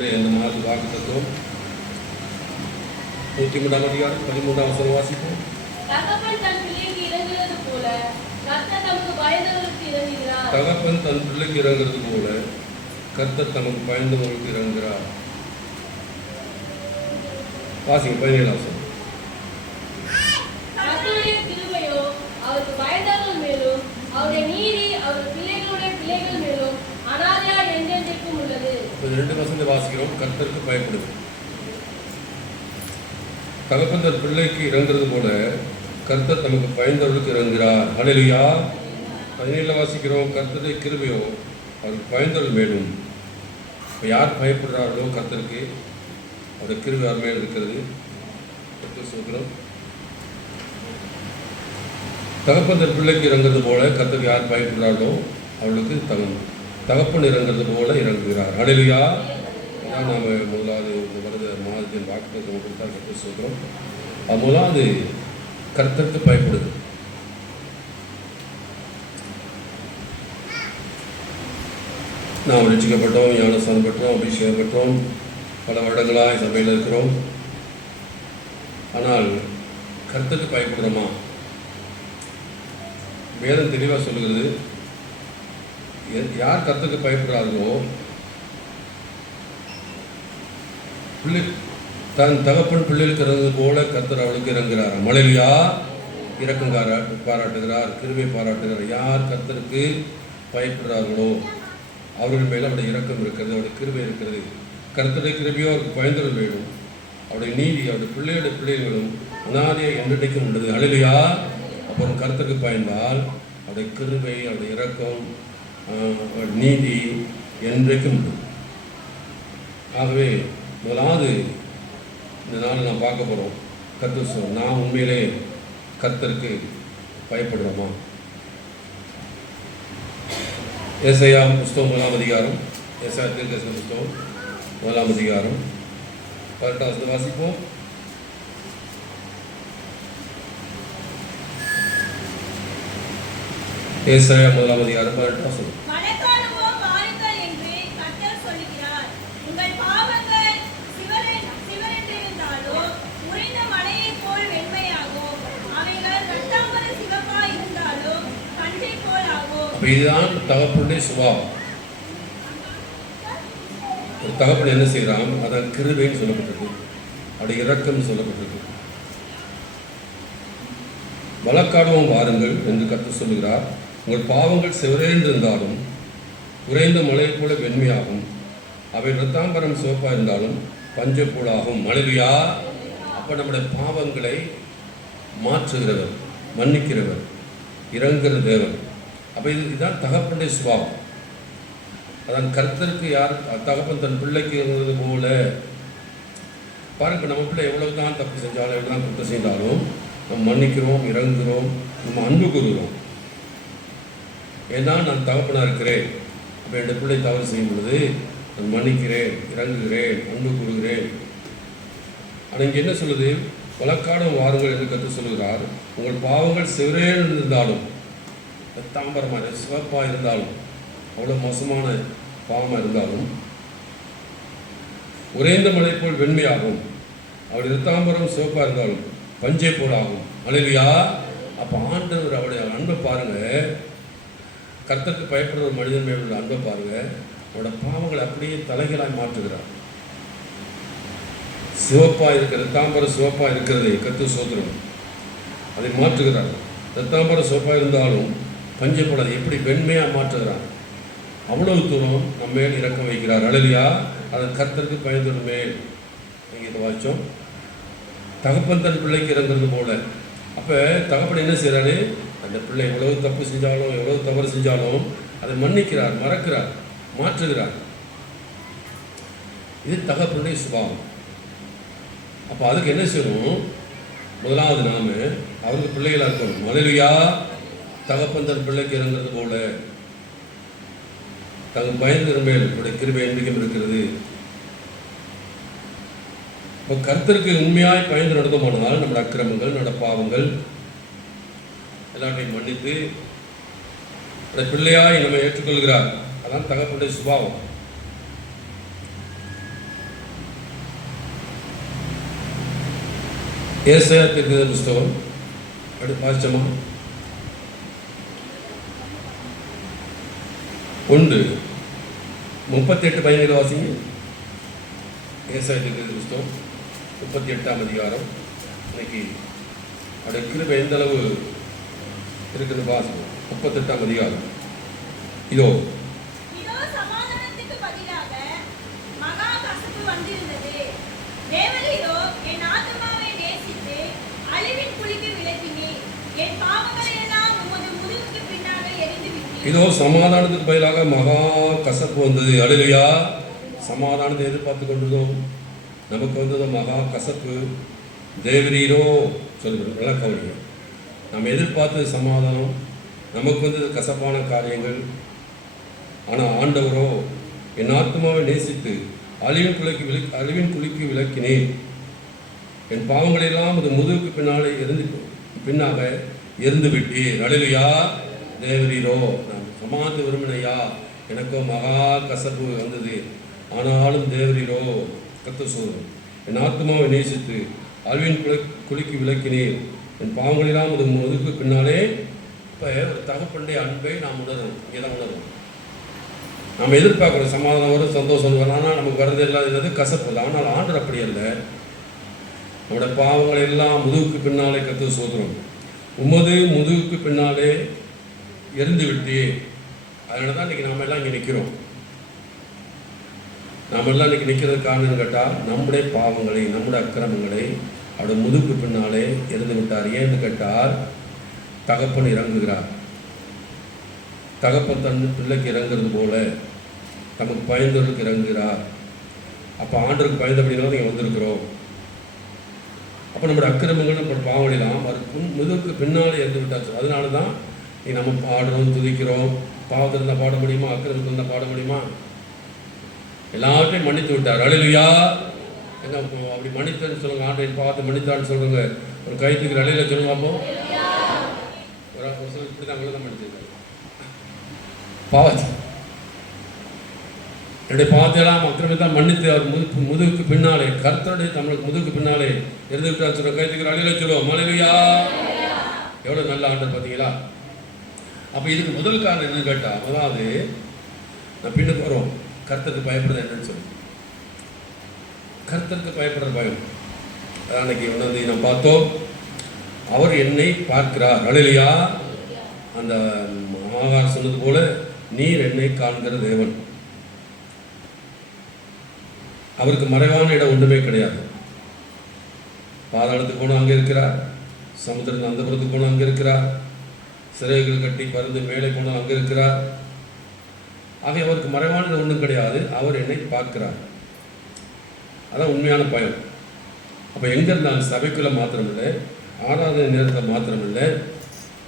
ஆண்டவருடைய இந்த நாள் வாக்குத்தத்தம் 103ஆம் அதிகாரம் 13ஆம் வசனம் வாசிப்போம். தகப்பன் தன் பிள்ளைக்கு இறங்குகிறது போல கர்த்தர் தமக்கு பயந்தவர்களுக்கு இறங்குகிறார். தகப்பன் தன் பிள்ளைக்கு இறங்குறது போல கர்த்தர் தமக்கு பயந்தவர்களுக்கு இறங்குகிறார். வாசிங்க 17ஆம் வசனம். கர்த்தருடைய கிருபையோ அவருக்கு பயந்தவர்கள் மேலும் அவருடைய நீதி அவர் பிள்ளைகளுடைய பிள்ளைகள் மேலும் அனாதையாய் என்றென்றைக்கும் உள்ளது. 2 வசனத்தை வாசிக்கிறோம். கர்த்தருக்கு பயப்படுது. தகப்பன் தன் பிள்ளைக்கு இறங்குறது போல கர்த்தர் தமக்கு பயந்தவர்களுக்கு இறங்குகிறார். ஹல்லேலூயா. 17 வாசிக்கிறோம். கர்த்தருடைய கிருபையோ அவருக்கு பயந்தவர்கள் மேலும். இப்போ யார் பயப்படுறார்களோ கர்த்தருக்கு அவருடைய கிருபை அவர் மேல் இருக்கிறது. சொல்கிறோம். தகப்பன் தன் பிள்ளைக்கு இறங்குறது போல கர்த்தருக்கு யார் பயப்படுறார்களோ அவளுக்கு தகப்பன் இறங்குறது போல இறங்குகிறார். ஹல்லேலூயா. அதான் நாம் முதலாவது வருட மாதத்தின் வாக்குத்தத்தம் கொடுத்தா கர்த்தர் சொல்கிறோம். அது முதலாவது கர்த்தருக்கு பயப்படுது. நாம் ரட்சிக்கப்பட்டோம், ஞானஸ்தானம் பெற்றோம், அபிஷேகம் பெற்றோம், பல வருடங்களாக சபையில் இருக்கிறோம். ஆனால் கர்த்தருக்கு பயப்படுறோமா? வேதம் தெளிவாக சொல்லுகிறது, யார் கர்த்தருக்கு பயப்படுறார்களோ தன் தகப்பன் பிள்ளைகளுக்கு இறங்குவது போல கர்த்தர் அவளுக்கு இறங்குகிறார். ஹல்லேலூயா. இரக்கம் பாராட்டுகிறார், கிருபை பாராட்டுகிறார். யார் கர்த்தருக்கு பயப்படுறார்களோ அவர்கள் மேலே அவருடைய இரக்கம் இருக்கிறது, அவருடைய கிருபை இருக்கிறது. கர்த்தருடைய கிருபையோ அவருக்கு பயந்தவர்கள் வேணும். அவருடைய நீதி அவருடைய பிள்ளைகளுடைய பிள்ளைகளும் அனாதையை என்றைக்கும் உள்ளது. ஹல்லேலூயா. அப்புறம் கர்த்தருக்கு பயந்தால் அவருடைய கிருபை அவருடைய இரக்கம் நீதி என்றைக்கும் உண்டு. ஆகவே முதலாவது இந்த நாள் நாம் பார்க்க போகிறோம். கர்த்தர் நான் உண்மையிலே கர்த்தருக்கு பயப்படுறோமா? ஏசாயா புஸ்தகம் 1ஆம் அதிகாரம், ஏசாயா தீர்க்கதரிசன புஸ்தகம் 1ஆம் அதிகாரம் 18ஆம் வசனம் வாசிப்போம். ஏசாயா 1ஆம் அதிகாரம் 18ஆம் வசனம். இதுதான் தகப்பனுடைய சுபாவம். ஒரு தகப்பன் என்ன செய்யறான்? அதான் கிருபைன்னு சொல்லப்பட்டிருக்கு, அப்படி இரக்கம்னு சொல்லப்பட்டிருக்கு. வழக்காடவும் வாருங்கள் என்று கர்த்தர் சொல்லுகிறார். உங்கள் பாவங்கள் சிவரேந்திருந்தாலும் குறைந்த மலையை போல வெண்மையாகும், அவை இரத்தாம்பரம் சிவப்பாக இருந்தாலும் பஞ்சை போலாகும். ஹல்லேலூயா. அப்போ நம்முடைய பாவங்களை மாற்றுகிறவர், மன்னிக்கிறவர், இறங்குகிற தேவன். அப்போ இதுதான் தகப்பனுடைய சுபாவம். அதான் கர்த்தருக்கு யார் தகப்பன் தன் பிள்ளைக்கு இருந்தது போல பாருங்க. நம்ம பிள்ளை எவ்வளவு தான் தப்பு செஞ்சாலும் எவ்வளோ தான் குற்றம் செய்தாலும் நம்ம மன்னிக்கிறோம், இறங்குகிறோம், நம்ம அன்பு கூறுகிறோம். ஏன்னா நான் தகப்பனாக இருக்கிறேன். அப்போ என் பிள்ளை தவறு செய்யும் பொழுது நான் மன்னிக்கிறேன், இறங்குகிறேன், அன்பு கூறுகிறேன். ஆனால் இங்கே என்ன சொல்லுது? வழக்காடும் வாருங்கள் என்று கற்று சொல்லுகிறார். உங்கள் பாவங்கள் சிவரேன் இருந்தாலும் தாம்பரமாக சிவப்பாக இருந்தாலும் அவ்வளோ மோசமான பாவமாக இருந்தாலும் உறைந்த மலை போல் வெண்மையாகும், அவருடைய இரத்தாம்பரம் சிவப்பாக இருந்தாலும் பஞ்சை போல் ஆகும். ஹல்லேலூயா. அப்போ ஆண்டவர் அவருடைய அன்பை பாருங்க. கர்த்தருக்கு பயப்படுற ஒரு மனிதன் மேல் உள்ள அன்பை பாருங்க. அவரோட பாவங்களை அப்படியே தலைகளாய் மாற்றுகிறார். சிவப்பாக இருக்கிற இரத்தாம்பரம் சிவப்பாக இருக்கிறதை கர்த்தர் சோதரம் அதை மாற்றுகிறார். இரத்தாம்பரம் சிவப்பாக இருந்தாலும் பஞ்சை போல எப்படி வெண்மையாக மாற்றுகிறார். அவ்வளவு தூரம் நம்ம மேல் இறக்கம் வைக்கிறார். ஹல்லேலூயா. அது கர்த்தருக்கு பயந்தவர்கள் மேல். நீங்கள் இதை வாய்ச்சோம். தகப்பன் தன் பிள்ளைக்கு இறங்குறது போல. அப்போ தகப்பன் என்ன செய்கிறாரு? அந்த பிள்ளை எவ்வளவு தப்பு செஞ்சாலும் எவ்வளவு தவறு செஞ்சாலும் அதை மன்னிக்கிறார், மறக்கிறார், மாற்றுகிறார். இது தகப்பனுடைய சுபாவம். அப்போ அதுக்கு என்ன செய்யணும்? முதலாவது நாம அவருக்கு பிள்ளைகளாக இருக்கணும். ஹல்லேலூயா. தகப்பன் தன் பிள்ளைக்கு இறங்குறது போல தங்கள் பயந்திற மேல் அவருடைய கிருபை என்றைக்கும் இருக்கிறது. இப்போ கர்த்தருக்கு உண்மையாய் பயந்து நடந்தோமானால் நம்முடைய அக்கிரமங்கள், நம்முடைய பாவங்கள் எல்லாத்தையும் மன்னித்து பிள்ளையாய் நம்ம ஏற்றுக்கொள்கிறார். அதான் தகப்பனுடைய சுபாவம். ஏசாயா தீர்க்கதரிசி புஸ்தகம் வாசிச்சோமா? 1:38 வாசிங்க. ஏசாயா தீர்க்கதரிசி புஸ்தகம் 38ஆம் அதிகாரம். இன்னைக்கு அவருடைய கிருபை எந்த அளவு இருக்குது வாசிக்கும். 38ஆம் அதிகாரம். இதோ சமாதானத்துக்கு பதிலாக மகா கசப்பு வந்திருந்தது. தேவரீரோ என் ஆத்துமாவை நேசித்து அழிவின் குழிக்கு விலக்கினீர். என் பாவங்களை எல்லாம் உமது முதுகுக்கு பின்னாக எரிந்து விட்டீர். இதோ சமாதானத்துக்கு பதிலாக மகா கசப்பு வந்தது. அல்லேலூயா. சமாதானத்தை எதிர்பார்த்து கொண்டிருந்தோம், நமக்கு வந்தது மகா கசப்பு. தேவரீரோ சொல்லுங்கள், நல்லா கவனிங்க. நம்ம எதிர்பார்த்தது சமாதானம், நமக்கு வந்தது கசப்பான காரியங்கள். ஆனால் ஆண்டவரோ என் ஆத்மாவை நேசித்து அழிவின் குழிக்கு விலக்கினேன். என் பாவங்களெல்லாம் அது முதுகுக்கு பின்னாக எரிந்து விட்டீர். அல்லேலூயா. தேவரீரோ நான் சமாதானத்தை விரும்பினையா, எனக்கோ மகா கசப்பு வந்தது. ஆனாலும் தேவரீரோ கர்த்தர் சொல்லும், என் ஆத்மாவை நேசித்து அழிவின் குழிக்கு விலக்கினீர். என் பாவங்களெல்லாம் அது முதுகுக்கு பின்னாலே. இப்போ ஒரு தகப்பனுடைய அன்பை நாம் உணரும். இங்கே தான் உணரும். நம்ம எதிர்பார்க்குறோம் சமாதானம் வரும், சந்தோஷம் வரும். ஆனால் நமக்கு வர்றது இல்லாதது கசப்பு. ஆனால் ஆண்டவர் அப்படி அல்ல. நம்முடைய பாவங்களை எல்லாம் முதுகுக்கு பின்னாலே கர்த்தர் சோதரும். உமது முதுகுக்கு பின்னாலே எரிந்து விட்டே. அதனால தான் இன்றைக்கி நாம எல்லாம் இங்கே நிற்கிறோம். நாம் எல்லாம் இன்றைக்கி நிற்கிறதுக்கு காரணம் கேட்டால், நம்முடைய பாவங்களை, நம்முடைய அக்கிரமங்களை அவருடைய முதுகுக்கு பின்னாலே எரிந்து விட்டார். ஏன்னு கேட்டால், தகப்பன் இறங்குகிறார். தகப்பன் தன் பிள்ளைக்கு இறங்குறது போல நமக்கு பயந்தவர்களுக்கு இறங்குகிறார். அப்போ ஆண்டருக்கு பயந்தபடினால நீங்கள் வந்திருக்கிறோம். அப்போ நம்முடைய அக்கிரமங்கள், நம்மளோட பாவங்களெல்லாம் அவர் முதுகுக்கு பின்னாலே இறந்து விட்டாச்சு. அதனால தான் நம்ம பாடுறோம், துதிக்கிறோம். பாவத்தில் இருந்தால் பாட முடியுமா? அக்கிரமத்தில் இருந்தால் பாட முடியுமா? எல்லாத்தையும் மன்னித்து விட்டார். அல்லேலூயா. எங்க அப்படி மன்னித்தன்னு சொல்லுங்க. ஆண்டை பார்த்து மன்னித்தான்னு சொல்லுங்க. ஒரு கைத்துக்கு அலையில சொல்லுங்க. அப்போ ஒரு சில இப்படி தான் அங்கே தான் மன்னிச்சிருக்காரு. பாவத்தை என்னுடைய பாவத்தையெல்லாம் அக்கிரமத்தான் மன்னித்து அவர் முதுகுக்கு பின்னாலே, கர்த்தருடைய தமிழுக்கு முதுகுக்கு பின்னாலே இருந்து விட்டார் சொல்ற கைத்துக்கு அலையில சொல்லுவோம். அல்லேலூயா. எவ்வளோ நல்ல ஆண்டர் பார்த்தீங்களா? அப்போ இதுக்கு முதல் காரணம் என்னன்னு கேட்டால், அதாவது நான் பின்னுக்கு வரோம். கர்த்தருக்கு பயப்படுறது என்னன்னு சொல்லி, கர்த்தருக்கு பயப்படுற பயம். அன்னைக்கு வந்து நம்ம பார்த்தோம், அவர் என்னை பார்க்கிறார். அல்லேலூயா. அந்த ஆகார் சொன்னது போல, நீர் என்னை காண்கிற தேவன். அவருக்கு மறைவான இடம் ஒன்றுமே கிடையாது. பாதாளத்துக்கு போனால் அங்கே இருக்கிறார், சமுத்திரத்தில் அந்த புறத்துக்கு போனால் அங்கே இருக்கிறார், சிறைகள் கட்டி பறந்து மேலே போனால் அங்கே இருக்கிறார். ஆக அவருக்கு மறைவான இடம் ஒன்றும் கிடையாது. அவர் என்னை பார்க்கிறார். அதான் உண்மையான பயம். அப்போ எங்கே இருந்தாலும் சபைக்குள்ளே மாத்திரமில்லை, ஆராதனை நேரத்தில் மாத்திரமில்லை,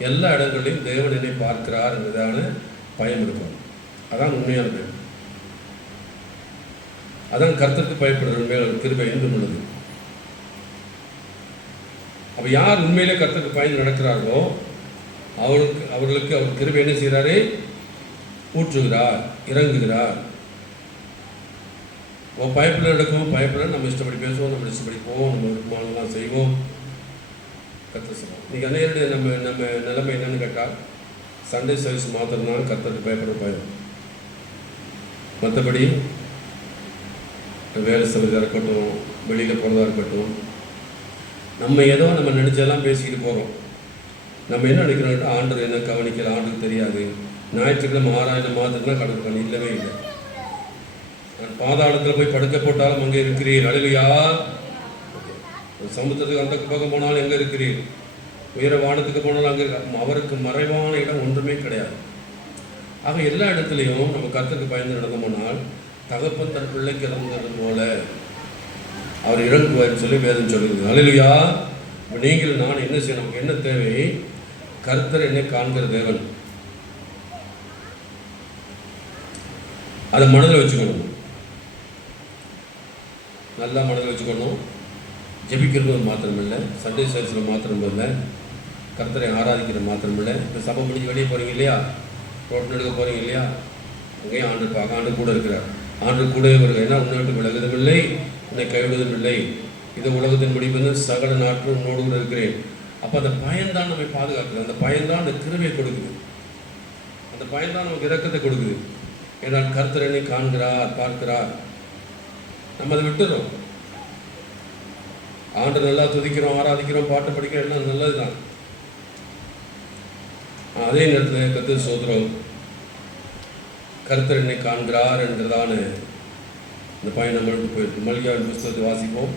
எல்லா இடங்களிலும் தேவன் என்னை பார்க்கிறார் என்பதான பயம் இருக்கும். அதான் உண்மையான பயம். அதான் கர்த்தருக்கு பயப்படுற உண்மையான கிருபை என்றும் உள்ளது. அப்போ யார் உண்மையிலே கர்த்தருக்கு பயந்து நடக்கிறார்களோ அவர்களுக்கு அவர் கிருபை என்ன செய்கிறாரு? ஊற்றுகிறார், இறங்குகிறார். பயப்பில் நடக்கும். பயப்பில் நம்ம இஷ்டப்படி பேசுவோம், நம்ம இஷ்டப்படி போவோம், நம்ம விருப்பமானலாம் செய்வோம். கர்த்தர் சொல்லுவோம். இன்றைக்கி அநேகருடைய நம்ம நிலைமை என்னன்னு கேட்டால், சண்டே சர்வீஸ் மாத்திரம்தான் கர்த்தருக்கு பயப்படுற பயம். மற்றபடி வேலை செய்வதாக இருக்கட்டும், வெளியில் போகிறதா இருக்கட்டும், நம்ம ஏதோ நம்ம நினச்செல்லாம் பேசிக்கிட்டு போகிறோம். நம்ம என்ன நினைக்கிறோம்? ஆண்டவர் என்ன கவனிக்கல, ஆண்டுக்கு தெரியாது. ஞாயிற்றுக்கிழமை ஆராய்ச்சி மாத்திரம்தான் கடற்கரை இல்லவே இல்லை. நான் பாதாளத்தில் போய் படுக்க போட்டாலும் அங்கே இருக்கிறீர். அல்லேலூயா. சமுத்திரத்துக்கு அந்த பக்கம் போனாலும் எங்கே இருக்கிறீர்? உயர வானத்துக்கு போனாலும் அங்கே. அவருக்கு மறைவான இடம் ஒன்றுமே கிடையாது. ஆக எல்லா இடத்துலையும் நம்ம கர்த்தருக்கு பயந்து நடந்தோம்னால், தகப்பன் தன் பிள்ளைக்கு இறங்குறது போல அவர் இறங்குவார்னு சொல்லி வேதம் சொல்லுது. அல்லேலூயா. நீங்கள் நான் என்ன செய்யணும்? நமக்கு என்ன தேவை? கர்த்தர் என்னை காண்கிற தேவன். அதை மனதில் வச்சுக்கணும், நல்லா மனதில் வச்சுக்கணும். ஜெபிக்கிறது மாத்திரமில்லை, சண்டே சர்வீஸில் மாத்திரம் இல்லை, கர்த்தரை ஆராதிக்கிறது மாத்திரம் இல்லை. இப்போ சபை முடிஞ்சு வெளியே போகிறீங்க இல்லையா, ரோட்டில் எடுக்க போகிறீங்க இல்லையா, அங்கேயும் ஆண்டு பார்க்க ஆண்டு கூட இருக்கிறார். ஆண்டு கூடவே வருகிறார். ஏன்னா உன்னை விட்டு விலகுதும் இல்லை, உன்னை கைவிடுவதும் இல்லை. இது உலகத்தின் முடிவு சகல நாட்களும் உன்னோடு கூட இருக்கிறேன். அப்போ அந்த பயன்தான் நம்மை பாதுகாக்குது. அந்த பயன்தான் அந்த கிருபையை கொடுக்குது. அந்த பயன்தான் நமக்கு இரக்கத்தை கொடுக்குது. ஏன்னால் கர்த்தர் என்னை காண்கிறார், பார்க்கிறார். நம்ம அதை விட்டுறோம். ஆண்டு நல்லா துதிக்கிறோம், ஆராதிக்கிறோம், பாட்டு படிக்கிறோம், எல்லாம் நல்லது தான். அதே நேரத்தில் கர்த்தர் சோதரம் கர்த்தர் என்னை காண்கிறார் என்கிறதான இந்த பயன் நம்மளுக்கு போயிருக்கு. மல்கியாவின் புஸ்தகத்தை வாசிப்போம்.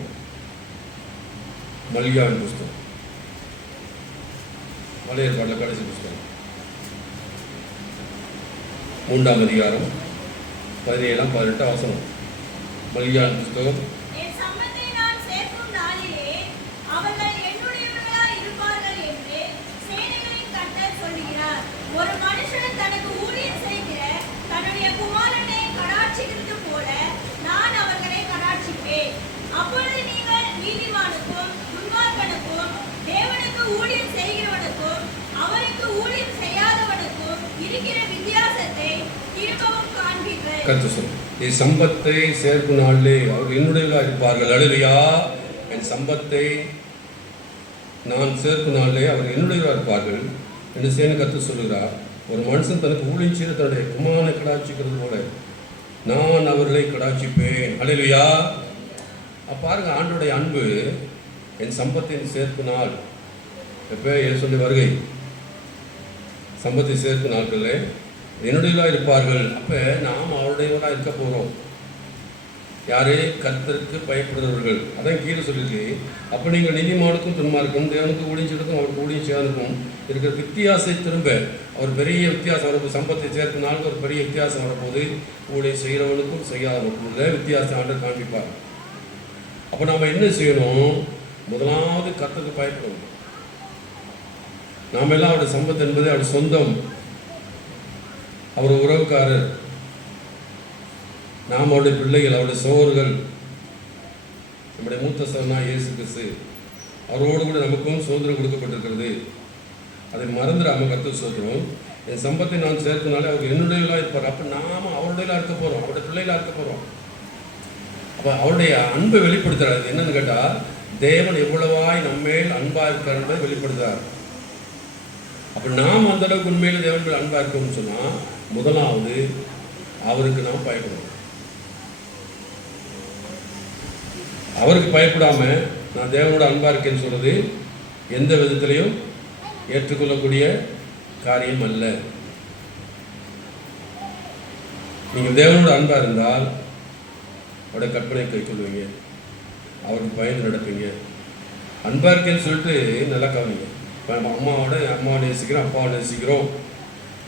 மல்கியாவின் புஸ்தகம், பழைய ஏற்பாட்டில் கடைசி புஸ்தகம், 3ஆம் அதிகாரம் 17, 18 வசனம். மல்கியாவின் புஸ்தகம். என் சம்பத்தை நான் சேர்க்கும் நாளிலே அவர்கள் என்னுடையவர்களாய் இருப்பார்கள் என்று சேனைகளின் கர்த்தர் சொல்லுகிறார். ஒரு மனுஷன் தனக்கு ஊழியம் செய்கிற தன்னுடைய குமாரனை கடாட்சிக்கிறது போல நான் அவர்களை கடாட்சிப்பேன். அப்பொழுது நீங்கள் நீதிமானுக்கும் துன்மார்க்கனுக்கும் தேவனுக்கு ஊழியம் செய்கிறவனுக்கும் அவருக்கு ஊழியம் செய்யாதவனுக்கும் இருக்கிற வித்தியாசத்தை திரும்பவும் காண்பீர்கள். கர்த்தர் சொல்லும், என் சம்பத்தை சேர்க்கும் நாளிலே அவர்கள் என்னுடையவர்களாக இருப்பார்கள். அல்லேலூயா. என் சம்பத்தை நான் சேர்க்கும் நாளிலே அவர்கள் என்னுடையவர்களாக இருப்பார்கள் என்று சேனை கர்த்தர் சொல்லுகிறார். ஒரு மனுஷன் தனக்கு ஊழியம் செய்து தன்னுடைய குமாரனை கடாட்சிக்கிறது போல நான் அவர்களை கடாட்சிப்பேன். அல்லேலூயா. பாருங்க, ஆண்டோடைய அன்பு என் சம்பத்தின் சேர்ப்பு நாள். எப்போ சொல்லி வருகை சம்பத்தை சேர்ப்பு நாட்களில் என்னுடையவர்களாக இருப்பார்கள். அப்போ நாம் அவருடையவர்களாக இருக்க போகிறோம். யாரே கர்த்தருக்கு பயப்படுறவர்கள். அதான் கீழே சொல்லியிருக்கு. அப்போ நீங்கள் நீதிமானுக்கும் துன்மார்க்கும் தேவனுக்கு ஊழியம் செய்யறதுக்கும் அவருக்கு ஊழியம் செய்யாததுக்கும் இருக்கிற வித்தியாசத்தை திரும்ப அவர் பெரிய வித்தியாசம் வரப்போது. சம்பத்தை சேர்க்கும் நாளுக்கு ஒரு பெரிய வித்தியாசம் வரப்போது. ஊழியம் செய்கிறவனுக்கும் செய்யாதவனுக்கும் இல்லை வித்தியாசம் ஆண்டு காண்பிப்பார். அப்போ நாம் என்ன செய்யணும்? முதலாவது கர்த்தருக்கு பயப்படணும். நாம் எல்லாம் அவருடைய சம்பத்து என்பது அவருடைய சொந்தம், அவர் உறவுக்காரர், நாம் அவருடைய பிள்ளைகள், அவருடைய சோழர்கள். நம்முடைய மூத்த சகோதரனா இயேசு கிறிஸ்து, அவரோடு கூட நமக்கும் சுதந்திரம் கொடுக்கப்பட்டிருக்கிறது. அதை மறந்துடாம கர்த்தர் சோதரம் என் சம்பத்தை நான் சேர்த்தனாலே அவர் என்னுடையவர்களாக இருப்பார். அப்போ நாம் அவருடையலாம் இருக்க போகிறோம், அவருடைய பிள்ளைகளாக இருக்க போகிறோம். அப்போ அவருடைய அன்பை வெளிப்படுத்துறாரு. என்னன்னு கேட்டால், தேவன் எவ்வளவாய் நம்மேல் அன்பாக இருக்கார் என்பதை வெளிப்படுத்துறார். அப்போ நாம் அந்த அளவுக்கு உண்மையில தேவன் மேல் அன்பாக இருக்கோம்னு சொன்னால், முதலாவது அவருக்கு நாம் பயப்படணும். அவருக்கு பயப்படாம நான் தேவனோட அன்பாக இருக்கேன்னு சொல்றது எந்த விதத்திலையும் ஏற்றுக்கொள்ளக்கூடிய காரியம் அல்ல. நீங்கள் தேவனோட அன்பாக இருந்தால் அவருடைய கற்பனை கை கொள்வீங்க, அவருக்கு பயந்து நடப்பீங்க. அன்பாக இருக்கேன்னு சொல்லிட்டு நல்லா கவனிங்க. இப்போ நம்ம அம்மாவை நேசிக்கிறோம், அப்பாவை நேசிக்கிறோம்.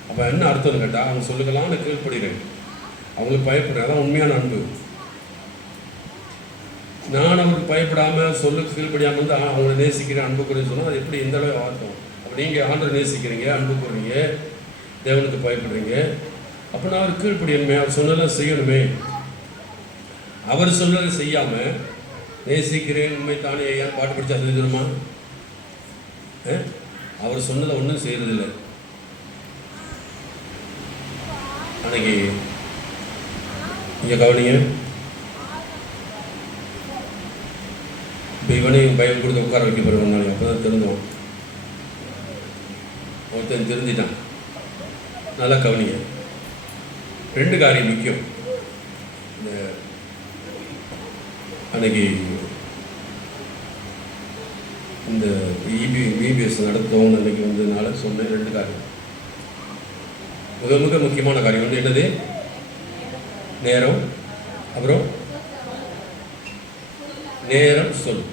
அப்போ என்ன அர்த்தம்னு கேட்டால், அவங்க சொல்லுக்கலாம் நான் கீழ்ப்படுகிறேன், அவங்களுக்கு பயப்படுறேன். அதான் உண்மையான அன்பு. நான் அவருக்கு பயப்படாமல் சொல்லுக்கு கீழ்ப்படியாமல் வந்து அவங்கள நேசிக்கிறேன், அன்பு கூறேன்னு சொன்னால் அது எப்படி எந்த அளவு அர்த்தம்? அப்போ நீங்கள் ஆண்டரை நேசிக்கிறீங்க, அன்பு கூறுறீங்க, தேவனுக்கு பயப்படுறீங்க. அப்போ நான் அவர் கீழ்ப்படியணுமே, அவர் சொன்னதெல்லாம் செய்யணுமே. அவர் சொன்னதை செய்யாமல் நேசிக்கிறேன் உண்மை தானே ஐயா பாட்டு படித்தா செஞ்சிருமா? அவர் சொன்னதை ஒன்றும் செய்யறதில்லை. அன்னைக்கு இங்கே கவனிங்க, இப்போ இவனையும் பயம் கொடுத்து உட்கார வைக்க போகிறவன் நாளைக்கு அப்போ தான் திருந்தோம். ஒருத்தன் திருந்திட்டான். நல்லா கவனிங்க, 2 காரியம் முக்கியம். இந்த அன்னைக்கு இந்த பிபிஎஸ் நடத்தவும் அன்றைக்கி வந்ததுனால சொன்னேன் 2 காரியம். மிக முக்கியமான காரியம் வந்து என்னது? நேரம், அப்புறம் நேரம் சொல்.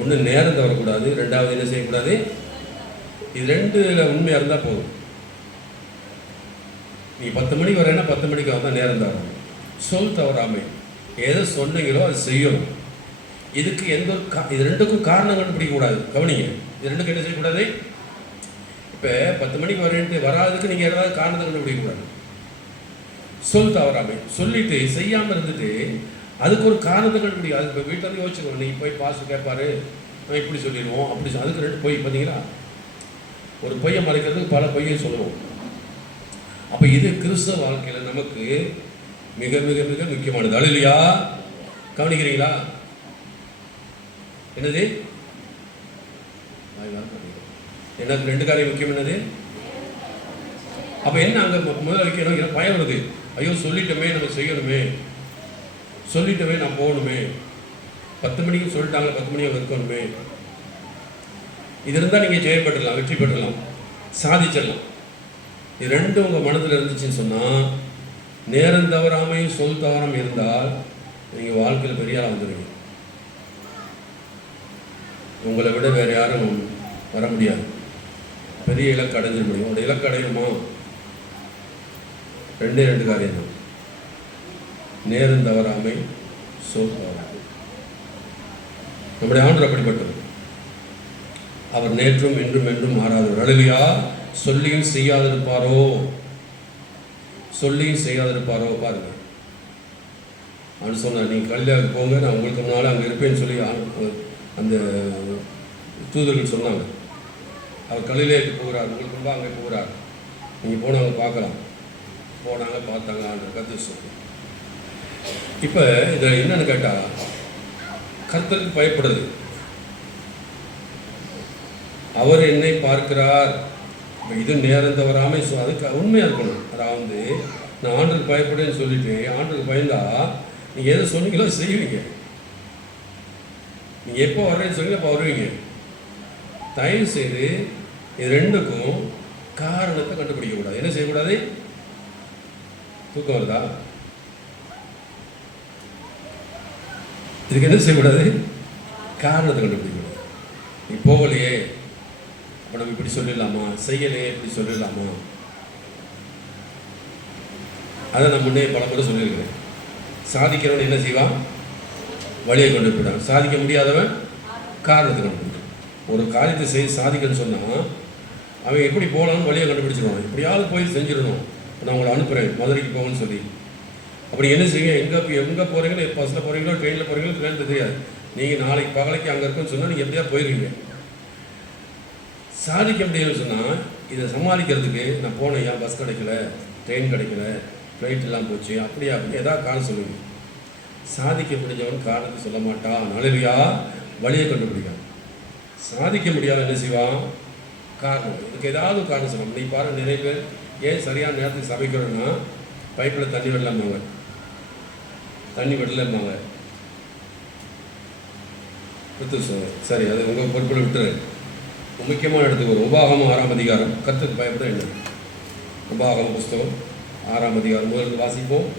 ஒன்று நேரம் தவறக்கூடாது, 2வது என்ன செய்யக்கூடாது. இது 2ல் உண்மையாக இருந்தால் போதும். நீ 10 மணிக்கு வரேன்னா 10 மணிக்கு வந்தால் நேரம் தவறும். சொல் தவறாமை, எதை சொன்னீங்களோ அது செய்யணும். இதுக்கு எந்த ஒரு இது 2க்கும் காரணம் கண்டுபிடிக்கக்கூடாது. கவனிங்க, இது 2க்கும் என்ன செய்யக்கூடாது? இப்போ 10 மணிக்கு வரேன்ட்டு வராதுக்கு நீங்கள் ஏதாவது காரணத்தை கண்டுபிடிக்கக்கூடாது. சொல் தவறாமை, சொல்லிட்டு செய்யாமல் இருந்துட்டு அதுக்கு ஒரு காரணத்தை கண்டுபிடிக்கும். அதுக்கு இப்போ வீட்டில் வந்து யோசிச்சுக்கணும். நீங்கள் போய் பாஸ்டர் கேட்பாரு, நான் இப்படி சொல்லிடுவோம் அப்படி அதுக்கு 2 பொய். பார்த்தீங்களா, ஒரு பொய்யை மறைக்கிறதுக்கு பல பொய்யை சொல்லுவோம். அப்போ இது கிறிஸ்தவ வாழ்க்கையில் நமக்கு மிக மிக மிக முக்கியமானது. அல்லேலூயா. கவனிக்கிறீங்களா? என்னது? எனக்கு 2 காரியம் முக்கியம். என்னது? அப்போ என்ன அங்கே முதல்ல வைக்கணும்? பயம் வருது. ஐயோ சொல்லிட்டோமே, நம்ம செய்யணுமே, சொல்லிட்டோமே, நான் போகணுமே, 10 மணிக்கு சொல்லிட்டாங்க, 10 மணிக்கு இருக்கணுமே. இது இருந்தால் நீங்கள் ஜெயப்பட்டுடலாம், வெற்றி பெற்றலாம், சாதிச்சிடலாம். இது ரெண்டும் உங்கள் மனதில் இருந்துச்சுன்னு சொன்னால், நேரம் தவறாமையும் சொல் தவறாமல் இருந்தால் நீங்கள் வாழ்க்கையில் பெரிய ஆளாக வந்துடுவீங்க. உங்களை விட வேறு யாரும் வர முடியாது. பெரிய இலக்கு அடைஞ்சிட முடியும். உங்களோட இலக்கு அடையணுமா? 2 காரியம் தான். நேரம் தவறாமை, சொல் தவறாமை. நம்முடைய ஆண்டவர் அப்படிப்பட்டது. அவர் நேற்றும் இன்றும் என்றும் மாறாதவர். அல்லேலூயா. சொல்லியும் செய்யாதிருப்பாரோ, சொல்லியும் செய்யாதிருப்பாரோ. பாருங்க, அவன் சொன்னார், நீங்கள் கல்யாணத்துக்கு போங்க, நான் உங்களுக்கு முன்னால் அங்கே இருப்பேன்னு சொல்லி அந்த தூதர்கள் சொன்னாங்க. அவர் கலிலேக்கு போகிறார், உங்களுக்கு முன்பாக அங்கே போகிறார், நீங்கள் போனவங்க பார்க்கலாம். போனாங்க, பார்த்தாங்க, ஆண்டவர் கர்த்தர் சொல்லி. இப்போ இதில் என்னன்னு கேட்டால், கர்த்தருக்கு பயப்படுது. அவர் என்னை பார்க்கிறார். இப்போ இது நேரம் தவறாமல் அதுக்கு உண்மையாக இருக்கணும். அதாவது நான் ஆண்டுக்கு பயப்படுன்னு சொல்லிட்டு ஆண்டுக்கு பயந்தா நீங்கள் எதை சொன்னீங்களோ செய்வீங்க. நீங்கள் எப்போ வர்றேன்னு சொல்லி அப்போ வருவீங்க. தயவு செய்து இது ரெண்டுக்கும் காரணத்தை கண்டுபிடிக்கக்கூடாது. என்ன செய்யக்கூடாது? தூக்கம் வருதா? இதுக்கு என்ன செய்யக்கூடாது? காரணத்தை கண்டுபிடிக்கக்கூடாது. நீ போகலையே, அப்போ நம்ம இப்படி சொல்லிடலாமா, செய்யலையே இப்படி சொல்லிடலாமா? அதை நான் முன்னே பல முறை சொல்லியிருக்கிறேன். சாதிக்கிறவன் என்ன செய்வான்? வழியை கொண்டு போயிடான். சாதிக்க முடியாதவன் காரணத்தை கண்டுபிடிச்சான். ஒரு காரியத்தை செய்து சாதிக்கணும்னு சொன்னால் அவன் எப்படி போகலான்னு வழியை கண்டுபிடிச்சிடுவான். எப்படியாவது போய் செஞ்சிடணும். நான் உங்களை அனுப்புகிறேன் மதுரைக்கு போகணும்னு சொல்லி. அப்படி என்ன செய்யுங்க? எங்கே போகிறீங்களோ, பஸ்ஸில் போகிறீங்களோ, ட்ரெயினில் போகிறீங்களோ, ட்ரெயின் தெரியாது. நீங்கள் நாளைக்கு பகலைக்கு அங்கே இருக்குன்னு சொன்னால் நீங்கள் எப்படியா போயிருவீங்க. சாதிக்க முடியும்னு சொன்னால் இதை சமாளிக்கிறதுக்கு நான் போனேன், ஏன் பஸ் கிடைக்கல, ட்ரெயின் கிடைக்கல, ஃப்ளைட் எல்லாம் போச்சு, அப்படியா அப்படி ஏதாவது காரணம் சொல்லுவீங்க. சாதிக்க முடிஞ்சவன் காரணத்தை சொல்ல மாட்டான். அல்லேலூயா. வழியை கண்டுபிடிக்கான். சாதிக்க முடியாத என்ன செய்வான்? காரணம். இதுக்கு ஏதாவது காரணம் சொல்லலாம். நீ பாருங்க, நிறைய பேர் ஏன் சரியான நேரத்துக்கு சமைக்கிறோன்னா பைப்பில் தண்ணி விடலாமாங்க, தண்ணி விடலாமாங்க. சரி, அது உங்கள் பொறுப்பில் விட்டுரு. முக்கியமான இடத்துக்கு ஒரு உபாகமம் 6ஆம் அதிகாரம். கர்த்தருக்கு பயப்பட என்ன? உபாகம புஸ்தகம் 6ஆம் அதிகாரம் முதல் வாசிப்போம்.